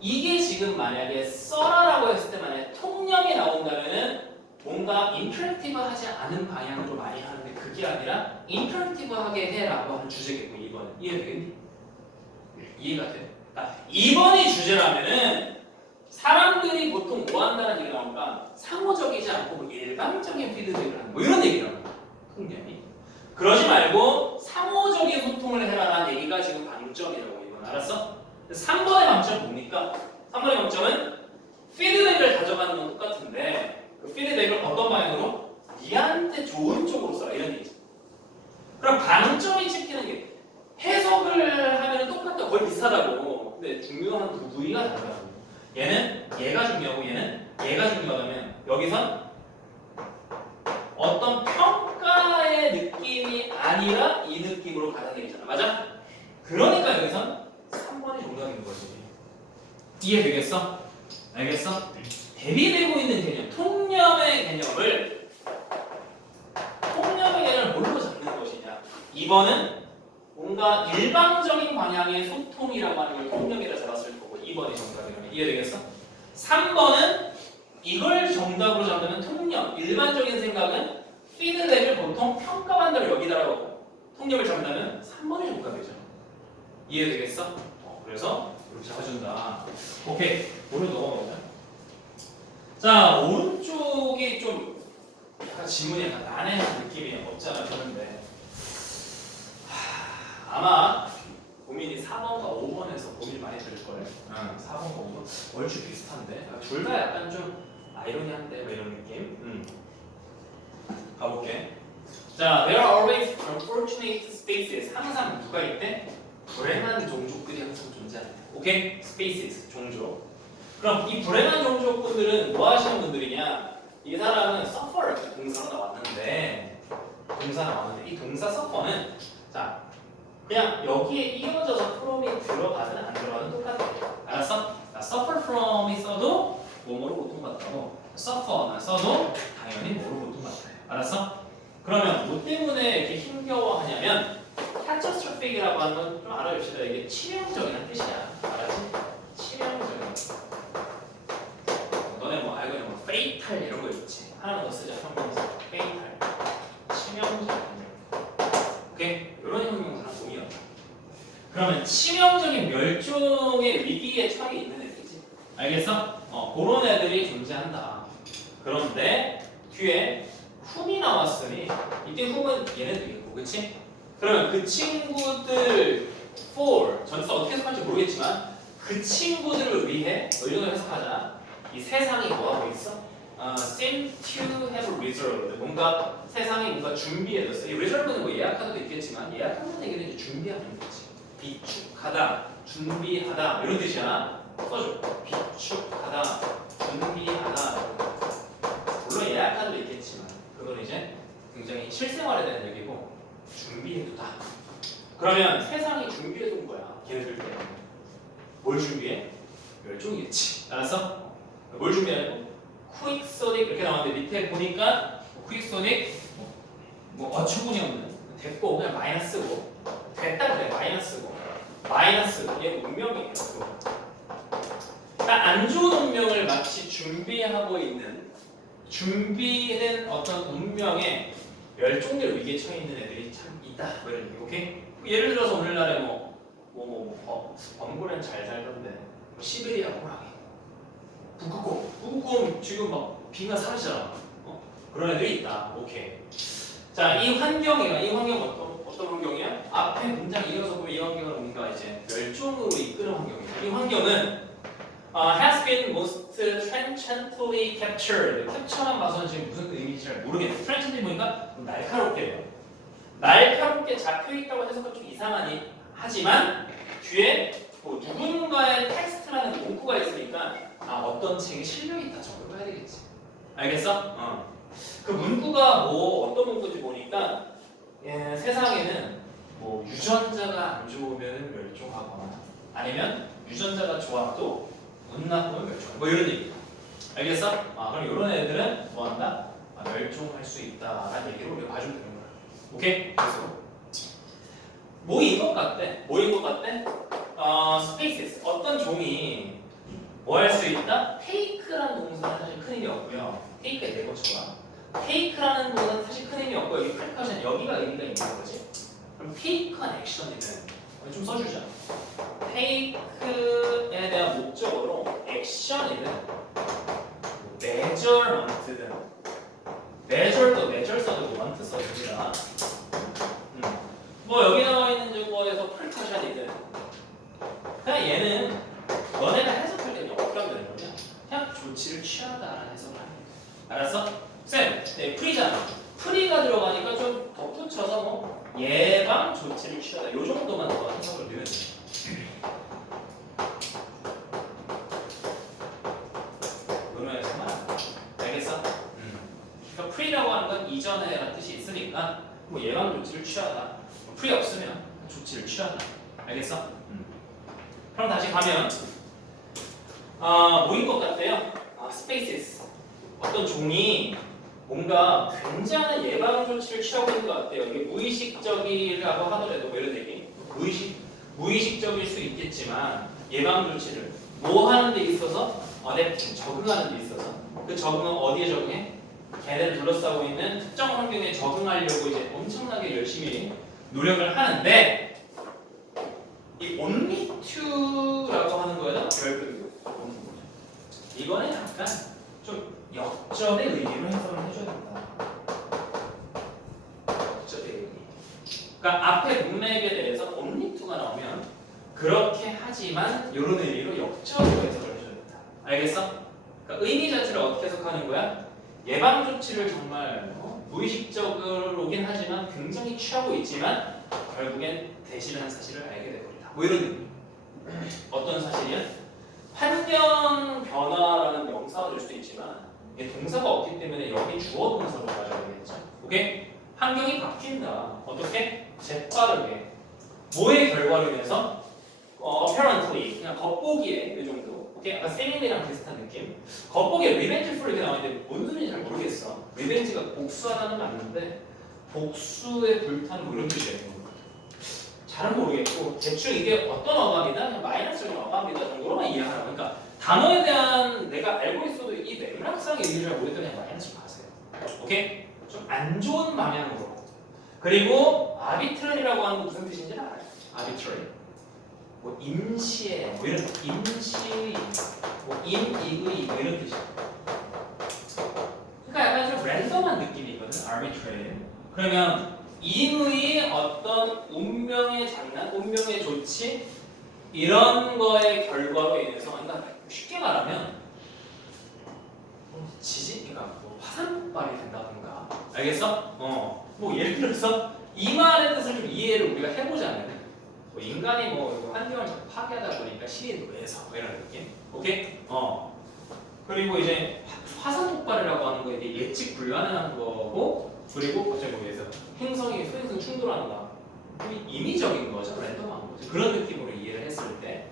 이게 지금 만약에 써라라고 했을 때 만약에 통념이 나온다면은 뭔가 인터랙티브하지 않은 방향으로 많이 하는데 그게 아니라 인터랙티브하게 해라고 하는 주제겠고 2번은 이해되겠니? 이해가 돼? 그러니까 2번이 주제라면은 사람들이 보통 뭐 한다는 얘기가 나오니까 상호적이지 않고 뭐 일방적인 피드백을 하는 뭐 이런 얘기라고 통념이 그러지 말고 상호적인 소통을 해라라는 얘기가 지금 방점이라고 이건 알았어? 3번의 방점은 뭡니까? 3번의 방점은 피드백을 가져가는 건 똑같은데 그 피드백을 어떤 방향으로? 니한테 좋은 쪽으로 써라 이런 얘기죠. 그럼 방점이 찍히는 게 해석을 하면 똑같다 거의 비슷하다고. 근데 중요한 부위가 다르다고. 얘는 얘가 중요하고 얘는 얘가 중요하다면 여기선 어떤 평가의 느낌이 아니라 이 느낌으로 가는 얘기잖아. 맞아? 그러니까 여기선 3번이 정답인 거지. 이해되겠어? 알겠어? 대비되고 있는 개념, 통념의 개념을 뭘로 잡는 것이냐? 2번은 뭔가 일방적인 방향의 소통이라고 하는 걸 통념이라 잡았을 거고 2번이 정답이라면 이해되겠어? 3번은 이걸 정답으로 잡는 통념, 일반적인 생각은 피드백을 보통 평가반대로 여기다라고 통념을 잡는다면 3번이 정답이죠. 이해되겠어? 그래서 이렇게 잡아준다. 오케이, 오늘 넘어가자. 자, 오른쪽이 좀 약간 지문이 약간 난해한 느낌이 없잖아 드는데 아마 고민이 4번과 5번에서 고민 많이 들을 거예요. 4번과 5번 얼추 비슷한데 둘 다 약간 좀 아이러니한데 뭐 이런 느낌. 가볼게. 자, there are always unfortunate species. 항상 누가 있대? 불행한 종족들이 항상 존재한다. 오케이? species 종족. 그럼 이 불행한 종족분들은 뭐 하시는 분들이냐? 이 사람은 suffer 동사로 나왔는데 이 동사 suffer는 자 그냥 여기에 이어져서 from이 들어가든 안 들어가든 똑같아. 알았어? 자, suffer from이 써도 뭐뭐로 고통받다고 suffer만 써도 당연히 뭐로 고통받아요. 알았어? 그러면 뭐 때문에 이렇게 힘겨워하냐면 catastrophic이라고 하는 건 좀 알아줍시다. 이게 치명적이라는 뜻이야. 알았지? 치명적인. 너네 뭐 알고 있는 뭐 fatal 이런 거 있지. 하나만 더 쓰자. 형용사 fatal. 치명적인. 오케이? 이런 형용사랑 동의어. 그러면 치명적인 멸종의 위기에 처해 있는 애들이지. 알겠어? 그런 애들이 존재한다. 그런데 뒤에 whom이 나왔으니 이때 whom은 얘네들이고, 그치? 그러면 그 친구들 for 전사 어떻게 해석할지 모르겠지만 그 친구들을 위해 이런 걸 해석하자. 이 세상이 뭐하고 있어? seem to have reserved. 뭔가 세상이 뭔가 준비해뒀어. 이 reserved는 뭐 예약하다도 있겠지만 예약하는 얘기는 이제 준비하는 거지. 비축하다, 준비하다 이런 뜻이야. 써줘. 비축하다, 준비하다. 물론 예약하다도 있겠지만 그건 이제 굉장히 실생활에 대한 얘기고 준비해두다. 그러면 세상이 준비해둔 거야. 걔네들 때문에. 뭘 준비해? 멸종이겠지. 알았어? 뭘 준비하냐고? quicksonic 이렇게 나왔는데 밑에 보니까 quicksonic 뭐 어처구니 없는 됐고 그냥 마이너스고 됐다 그래 마이너스고 마이너스 얘 운명이에요. 그러니까 안 좋은 운명을 마치 준비하고 있는 준비된 어떤 운명에 멸종될 위기에 처해 있는 애들이 참 있다. 뭐 이런 얘기. 오케이? 예를 들어서 오늘날에 범고래는 잘 살던데 시베리아 호랑이 북극곰 지금 막 빙하 사라지잖아. 그런 애들이 있다. 오케이. 자, 이 환경은 어떤 환경이야? 앞에 문장 이어서 보면 이 환경은 뭔가 이제 멸종으로 이끄는 환경이야. 이 환경은 has been most transiently captured. 캡처만 봐서는 지금 무슨 의미인지 잘 모르겠네. transiently 보니까 좀 날카롭게 잡혀있다고 해석은 좀 이상하니 하지만 뒤에 뭐 누군가의 텍스트라는 문구가 있으니까 어떤 책에 실려있다 정도 해야 되겠지. 알겠어? 그 문구가 뭐 어떤 문구인지 보니까 세상에는 뭐 유전자가 안 좋으면 멸종하거나 아니면 유전자가 좋아도 운 나쁘면 멸종하고 뭐 이런 얘기. 알겠어? 그럼 이런 애들은 뭐한다? 멸종할 수 있다라는 얘기를 우리가 봐주면 되는 거야. 오케이? 그래서 뭐인 것 같대? 뭐인 것 같대? 스페이시스. 어떤 종이 뭐 할 수 있다? 테이크라는 동사는 사실 큰 의미 없고요. 테이크의 네거처가. 테이크라는 동사는 사실 큰 의미 없고 여기 프리커션 여기가 의미가 있는 거지. 그럼 테이크한 액션이는 좀 써주자. 테이크에 대한 목적으로 액션이든 메저먼트든 메저도 메저 써도 원트 써줍니다. 뭐 여기 나와 있는 거에서 프리커션이든 그냥 얘는 너네가 해석할 때는 어떻게 하면 되는 거냐? 그냥 조치를 취하다라는 해석을 하는 거야. 알았어? 쌤, 네, 프리잖아. 프리가 들어가니까 좀 덧붙여서 뭐 예방 조치를 취하다 요 정도만 더 해석을 넣으면 돼. 그러면서만 알겠어? 그러니까 프리라고 하는 건 이전에라는 뜻이 있으니까 뭐 예방 조치를 취하다. 프리 없으면 조치를 취하다. 알겠어? 그럼 다시 가면 뭐인 것 같아요? 스페이시스. 어떤 종이 뭔가 굉장한 예방 조치를 취하고 있는 것 같아요. 이게 무의식적이라고 하더라도 뭐 이런 얘기. 무의식적일 수 있겠지만 예방 조치를 뭐 하는 데 있어서 어댑팅 적응하는 데 있어서 그 적응은 어디에 적응해? 걔네를 둘러싸고 있는 특정 환경에 적응하려고 이제 엄청나게 열심히 노력을 하는데 이 only to라고 하는 거에다 결국 이거는 약간 좀 역전의 의미로 해석을 해줘야 된다. 역전의 의미. 그러니까 앞에 문맥에 대해서 only to가 나오면 그렇게 하지만 이런 의미로 역전으로 해석을 해줘야 된다. 알겠어? 그러니까 의미 자체를 어떻게 해석하는 거야? 예방 조치를 정말 무의식적으로긴 하지만 굉장히 취하고 있지만 결국엔 대신하는 사실을 알게 돼버리다. 뭐 이런 의미. 어떤 사실이야? 환경 변화라는 명사가 될 수도 있지만 이게 동사가 없기 때문에 여기 주어 동사로 가져야 되겠죠. 오케이? 환경이 바뀐다. 어떻게? 재빠르게. 뭐의 결과로 인해서? apparently 그냥 겉보기에 이 정도. 오케이? 아까 세밀리랑 비슷한 느낌. 겉보기에 revengeful 이렇게 나와있는데 뭔 소리인지 잘 모르겠어. revenge가 복수하다는 맞는데 복수의 불타는 뭐 이런 뜻이에요. 잘은 모르겠고 대충 이게 어떤 어감이다? 그냥 마이너스적인 어감이다 정도로만 이해하라. 그러니까 단어에 대한 내가 알고 있어도 이 맥락상의 의미를 잘 모르겠다 그냥 마이너스 가세요. 오케이? 좀 안 좋은 방향으로. 그리고 arbitrary라고 하는 건 무슨 뜻인지 알아요? arbitrary. 뭐 임시의 뭐 이런 임시 뭐 임의의 뭐 이런 뜻이야. 그러니까 약간 좀 랜덤한 느낌이거든. arbitrary. 그러면 임의 어떤 운명의 장난, 운명의 조치 이런 거의 결과로 인해서 그러니까 쉽게 말하면 지진, 그러니까 뭐 화산 폭발이 된다던가 알겠어? 뭐 예를 들어서 이 말의 뜻을 좀 이해를 우리가 해보자면 뭐 인간이 뭐 환경을 자꾸 파괴하다 보니까 신이 노예해서 뭐 이런 느낌, 오케이? 그리고 이제 화산 폭발이라고 하는 거 이게 예측 불가능한 거고. 그리고 갑자기 뭐에서 행성이 소행성 충돌한다. 임의적인 거죠, 랜덤한 거죠. 그런 느낌으로 이해를 했을 때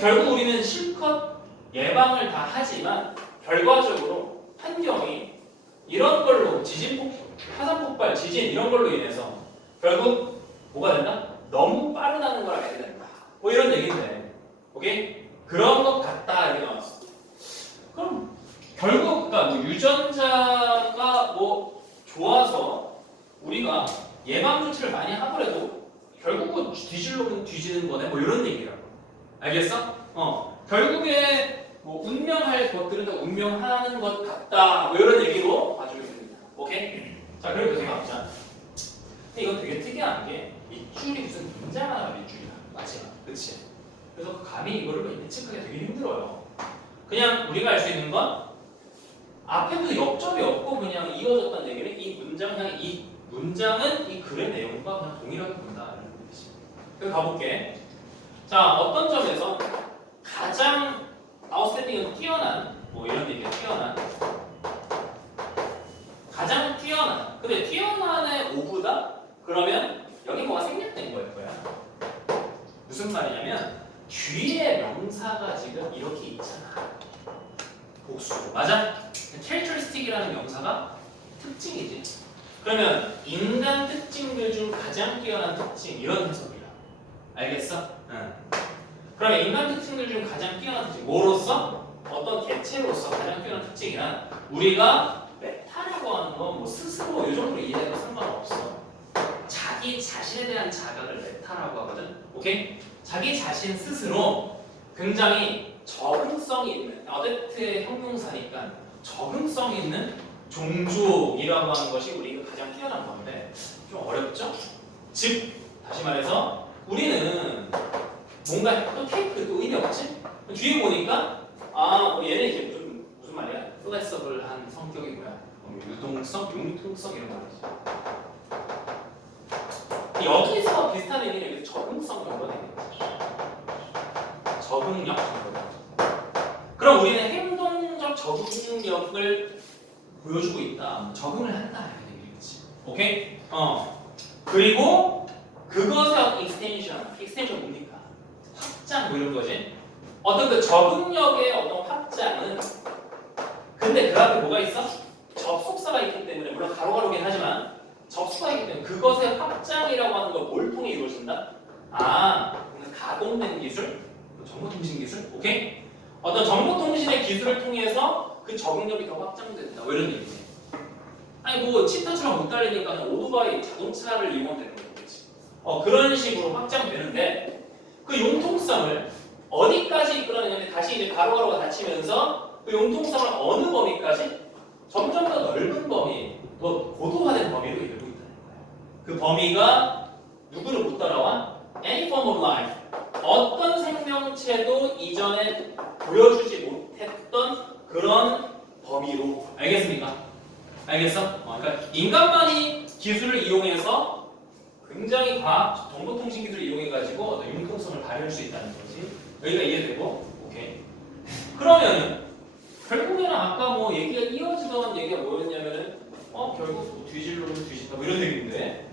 결국 우리는 실컷 예방을 다 하지만 결과적으로 환경이 이런 걸로 화산 폭발, 지진 이런 걸로 인해서 결국 뭐가 된다? 너무 빠르다는 걸 알게 된다. 뭐 이런 얘기인데, 오케이? 그런 것 같다 이렇게 나왔어. 그럼 결국 그러니까 뭐 유전자가 뭐 좋아서 우리가 예방 조치를 많이 하더라도 결국은 뒤질려면 뒤지는 거네. 뭐 이런 얘기라고. 알겠어? 결국에 뭐 운명할 것들은 다 운명하는 것 같다. 뭐 이런 얘기로 봐주면 됩니다. 오케이? 자, 그리고 계속 가보자. 이건 되게 특이한 게 밑줄이 무슨 굉장한 밑줄이야. 맞지? 그치? 그래서 그 감히 이거를 예측하기 되게 힘들어요. 그냥 우리가 알 수 있는 건 앞에도 역접이 없고 그냥 이어졌다는 얘기는 이 문장은 이 글의 내용과 그냥 동일하게 본다는 뜻이에요. 그래서 가볼게. 자, 어떤 점에서 가장 아웃스탠딩은 뛰어난 뭐 이런 얘기야. 뛰어난 가장 뛰어난 근데 뛰어난의 오브다? 그러면 여기 뭐가 생략된 거일 거야. 무슨 말이냐면 뒤에 명사가 지금 이렇게 있잖아. 복수. 맞아? characteristic이라는 명사가 특징이지. 그러면 인간 특징들 중 가장 뛰어난 특징 이런 해석이야. 알겠어? 응. 그러면 인간 특징들 중 가장 뛰어난 특징 뭐로서? 어떤 개체로서 가장 뛰어난 특징이란 우리가 메타라고 하는 건 뭐 스스로 이 정도로 이해해도 상관없어. 자기 자신에 대한 자각을 메타라고 하거든. 오케이? 자기 자신 스스로 굉장히 적응성이 있는 어댑트의 형용사니까 적응성 있는 종족이라고 하는 것이 우리가 가장 뛰어난 건데 좀 어렵죠? 즉 다시 말해서 우리는 뭔가 또 케이크 또 의미 없지? 뒤에 보니까 얘는 이제 무슨 말이야? 플렉서블한 성격이 뭐야? 유동성, 융통성 이런 말이지. 여기서 비슷한 의미는 여기서 적응성 정도는 있는 거죠. 적응력 정도. 그럼 우리는 행동적 적응력을 보여주고 있다. 적응을 한다 이런 얘기겠지. 오케이? 그리고 그것의 어떤 익스텐션 뭡니까? 확장 뭐 이런 거지. 어떤 그 적응력의 어떤 확장은 근데 그 앞에 뭐가 있어? 접속사가 있기 때문에 물론 가로가로긴 하지만 접속사가 있기 때문에 그것의 확장이라고 하는 건 뭘 통해 이루어진다? 가공된 기술, 정보통신 기술, 오케이? 어떤 정보통신의 기술을 통해서 그 적응력이 더 확장된다. 뭐 이런 얘기지. 아니 뭐 치타처럼 못 달리니까 오토바이 자동차를 이용하면 되는 거겠지. 그런 식으로 확장되는데 그 용통성을 어디까지 이끌어내냐면 다시 이제 가로가로가 닫히면서 그 용통성을 어느 범위까지 점점 더 넓은 범위, 더 고도화된 범위로 이루고 있다는 거예요. 그 범위가 누구를 못 따라와? Any form of life. 어떤 생명체도 이전에 보여주지 못했던 그런 범위로. 알겠습니까? 알겠어? 그러니까 인간만이 기술을 이용해서 굉장히 과학, 정보통신 기술을 이용해가지고 융통성을 발휘할 수 있다는 거지. 여기가 이해되고? 오케이. 그러면은 결국에는 아까 뭐 얘기가 이어지던 얘기가 뭐였냐면은 결국 뭐 뒤질로는 뒤진다 뭐 이런 얘기인데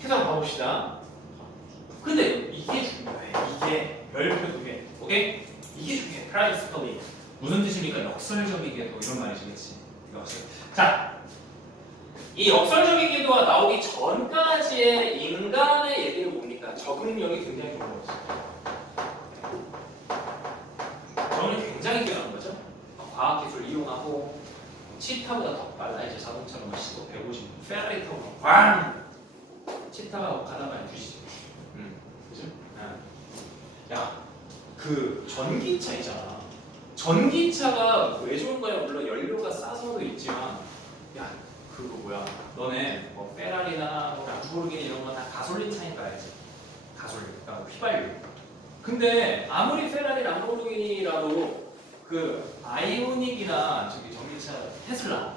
계속 가봅시다. 근데 이게 중요해. 이게 별표 두 개. 오케이? 이게 중요해. paradoxically. 무슨 뜻입니까? 역설적이게도 이런 말이시겠지. 자, 이 역설적이게도가 나오기 전까지의 인간의 얘기는 뭡니까? 적응력이 굉장히 좋은 거지. 적응력이 굉장히 뛰어난 거죠. 과학기술을 이용하고 치타보다 더 빨라. 이제 자동차로 시속 150, 페라리 타고 꽝! 치타가 가다가 뒤지죠. 그죠? 야, 그 전기차 있잖아. 전기차가 왜 좋은가요? 물론 연료가 싸서도 있지만, 야, 그거 뭐야? 너네 뭐 페라리나 뭐 람보르기니 이런 거 다 가솔린 차니까 알지? 가솔린, 그러니까 휘발유. 근데 아무리 페라리, 람보르기니라도 그 아이오닉이나 저기 전기차 테슬라,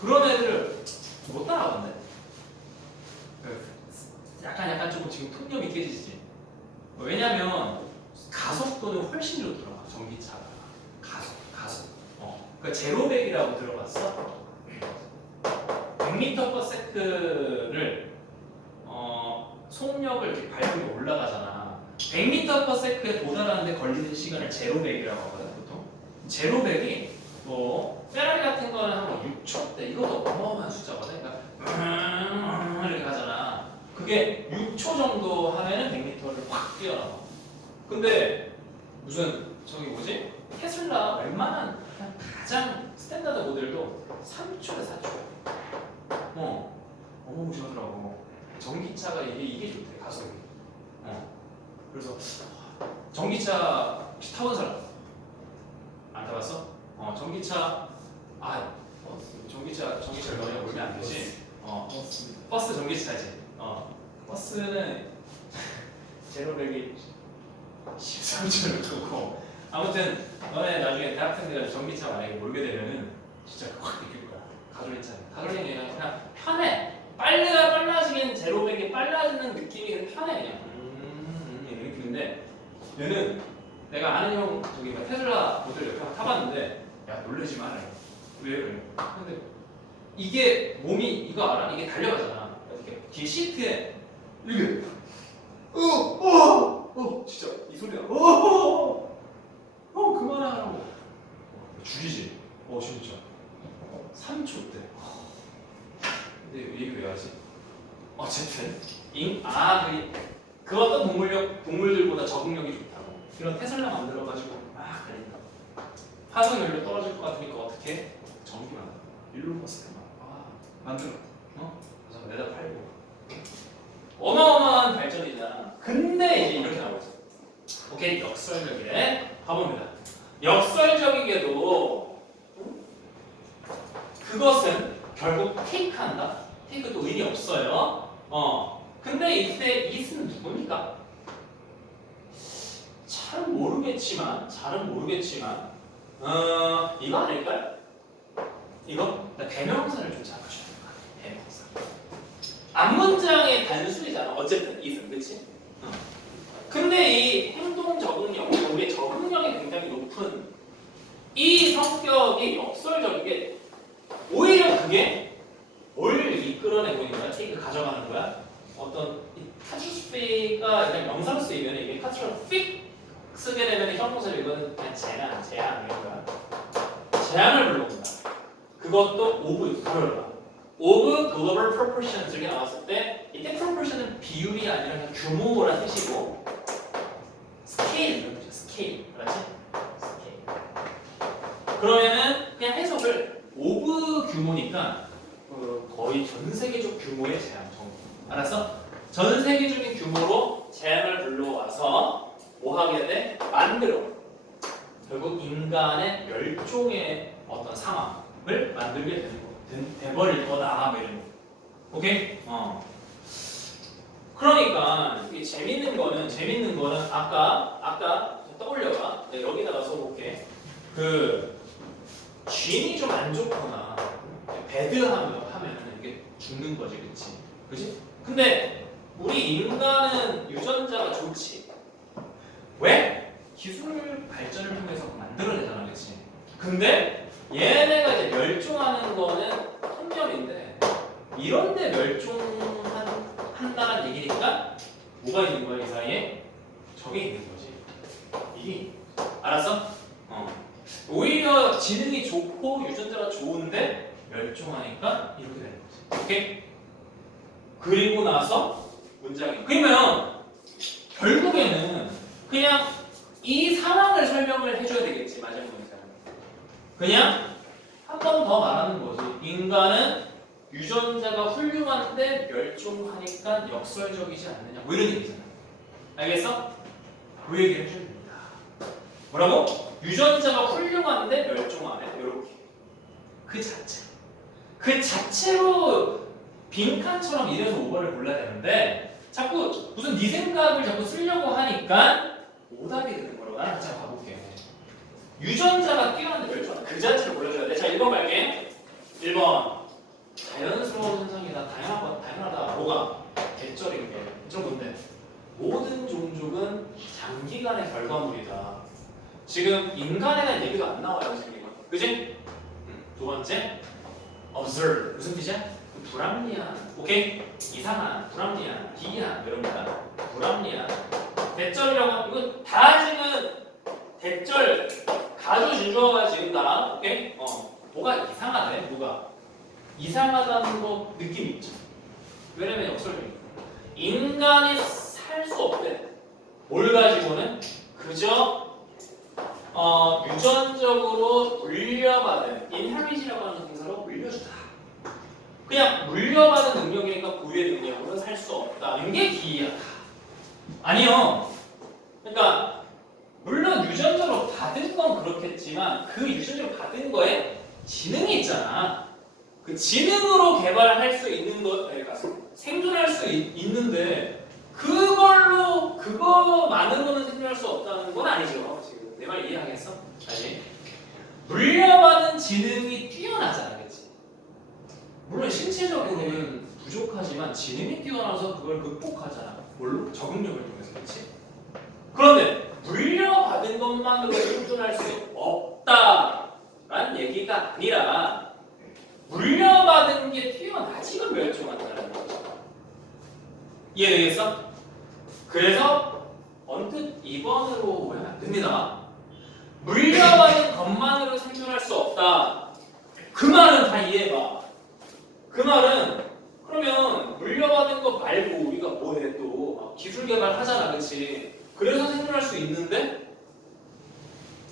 그런 애들 못 따라가던데. 약간 조금 지금 통념이 깨지지. 왜냐면 가속도는 훨씬 좋더라. 전기차가 가속. 그러니까 제로백이라고 들어봤어? 100m/s를 속력을 이렇게 밟으면 올라가잖아. 100m/s에 도달하는데 걸리는 시간을 제로백이라고 하거든 보통. 제로백이 뭐 페라리 같은 거는 한 6초대. 이것도 어마어마한 숫자거든. 그러니까 이렇게 가잖아. 그게 6초 정도 하면은 100m를 확 뛰어넘어. 근데 무슨 저기 뭐지? 테슬라 웬만한 가장 스탠다드 모델도 3초에 4초야. 어마무시하더라고. 전기차가 이게 좋대 가속이. 그래서 전기차 혹시 타본 사람 안 타봤어? 전기차 전기차 너네 몰면 안 되지. 버스 전기차지. 버스는 제로백이 13초를 끄고 아무튼 너네 나중에 대학생 돼서 전기차 만약에 몰게 되면은 진짜 확 느낄 거야. 가솔린이 그냥 편해. 빨라지긴 제로백이 빨라지는 느낌이 그냥 편해 그냥. 이런 느낌인데 얘는 내가 아는 형 저기 테슬라 모델 옆에 한번 타봤는데 야 놀라지 마라. 왜 그래? 근데 이게 몸이 이거 알아? 이게 달려가잖아. 이렇게 뒤에 시트에 이게 진짜 이 소리가 그만하라고 죽이지. 진짜 3초 때. 근데 얘기 왜 하지? 어쨌든 그것도 동물들보다 적응력이 좋다고. 이런 테슬라 만들어가지고 막 그러니까 화성 연료 떨어질 것 같으니까 어떻게? 전기만 일로 버스 만들어. 그래서 내다 팔고. 어마어마한 발전이잖아. 근데 이제 이렇게 나오죠. 오케이, 역설적이래. 가봅니다. 역설적이게도 그것은 결국 테이크한다. 테이크도 의미 없어요. 근데 이때 이스는 누굽니까? 잘은 모르겠지만 이거 아닐까요? 이거? 대명사를 좀 잡으셔야 될 것 같아요. 대명사. 앞문장의 단수이잖아. 어쨌든 이스는, 그치? 근데 이 행동 적응력, 우리의 적응력이 굉장히 높은 이 성격이 역설적이게 오히려 그게 뭘 이끌어내고 있는 거야? 테이크 가져가는 거야? 어떤 카트로스피가 그냥 명사로 쓰이면 이게 카트로스픽 쓰게 되면 형용사를 이거는 그냥 제한 이런 거야. 제한을 불러온다. 그것도 오브 global proportions 이렇게 나왔을 때 이때 proportion은 비율이 아니라 그냥 규모란 뜻이고 스케일 이런 뜻이야. 스케일, 알았지? 스케일. 그러면은 그냥 해석을 오브 규모니까 거의 전 세계적 규모의 제한 정도. 알았어? 전 세계적인 규모로 제한을 불러와서 뭐 하게 돼? 만들어. 결국 인간의 멸종의 어떤 상황을 만들게 돼버릴 거다. 뭐 이런 거. 오케이? 그러니까 이게 재밌는 거는 아까 떠올려봐. 내가 여기다가 써볼게. 쥔이 좀 안 좋거나 배드하면 이게 죽는 거지, 그치? 근데 우리 인간은 유전자가 좋지. 왜? 기술 발전을 통해서 만들어내잖아, 그치? 근데 얘네가 이제 멸종하는 거는 통념인데 이런데 멸종한다는 얘기니까 뭐가 있는 거야, 이 사이에? 저게 있는 거지. 이게 알았어? 오히려 지능이 좋고 유전자가 좋은데 멸종하니까 이렇게 되는 거지. 오케이? 그리고 나서 문장이 그러면 결국에는 그냥 이 상황을 설명을 해줘야 되겠지. 마지막 문장은 그냥 한 번 더 말하는 거지. 인간은 유전자가 훌륭한데 멸종하니까 역설적이지 않느냐 뭐 이런 얘기잖아. 알겠어? 그 얘기를 해줘야 됩니다. 뭐라고? 유전자가 훌륭한데 멸종하네. 이렇게 그 자체로 빈칸처럼 이래서 오버를 골라야 되는데 자꾸 무슨 네 생각을 자꾸 쓰려고 하니까 오답이 되는 거라고. 나는 잘 봐볼게. 유전자가 뛰어난데 멸종하네. 그 자체를 골라줘야 돼. 자, 1번 갈게. 1번 자연스러운 현상이다. 당연하다. 뭐가? 대절인 게. 좀 뭔데? 모든 종족은 장기간의 결과물이다. 지금 인간에 대한 얘기도 안 나와요, 지금 이거. 그지? 두 번째, observe. 무슨 뜻이야? 불합리한, 오케이? 이상한, 불합리한, 기이한 이런 거다. 불합리한. 대절이라고 이거 다 지금 대절 가주 주저가 지금 다, 오케이? 뭐가 이상하대? 뭐가? 이상하다는 거 느낌 있죠. 왜냐면 역설적이니까. 인간이 살 수 없대. 뭘 가지고는 그저 유전적으로 물려받은 inherit이라고 하는 동사로 물려주다. 그냥 물려받은 능력이니까 고유의 능력으로는 살 수 없다는 게 기이하다. 아니요. 그러니까 물론 유전적으로 받은 건 그렇겠지만 그 유전적으로 받은 거에 지능이 있잖아. 그 지능으로 개발할 수 있는 것, 그러니까 생존할 수 있는데 그거만으로는 생존할 수 없다는 건 아니죠. 지금 내 말 이해하겠어? 아니. 물려받은 지능이 뛰어나잖아, 그렇지? 물론 신체적으로는 부족하지만 지능이 뛰어나서 그걸 극복하잖아. 뭘로? 적응력을 통해서, 그렇지? 그런데 물려받은 것만으로 생존할 수 없다라는 얘기가 아니라 물려받은 게 뛰어나지가 멸종한다는 거죠. 이해되겠어? 그래서 언뜻 2번으로 오면 안 됩니다. 물려받은 것만으로 생존할 수 없다. 그 말은 다 이해해봐. 그 말은 그러면 물려받은 거 말고 우리가 뭐해 또 기술 개발 하잖아, 그렇지? 그래서 생존할 수 있는데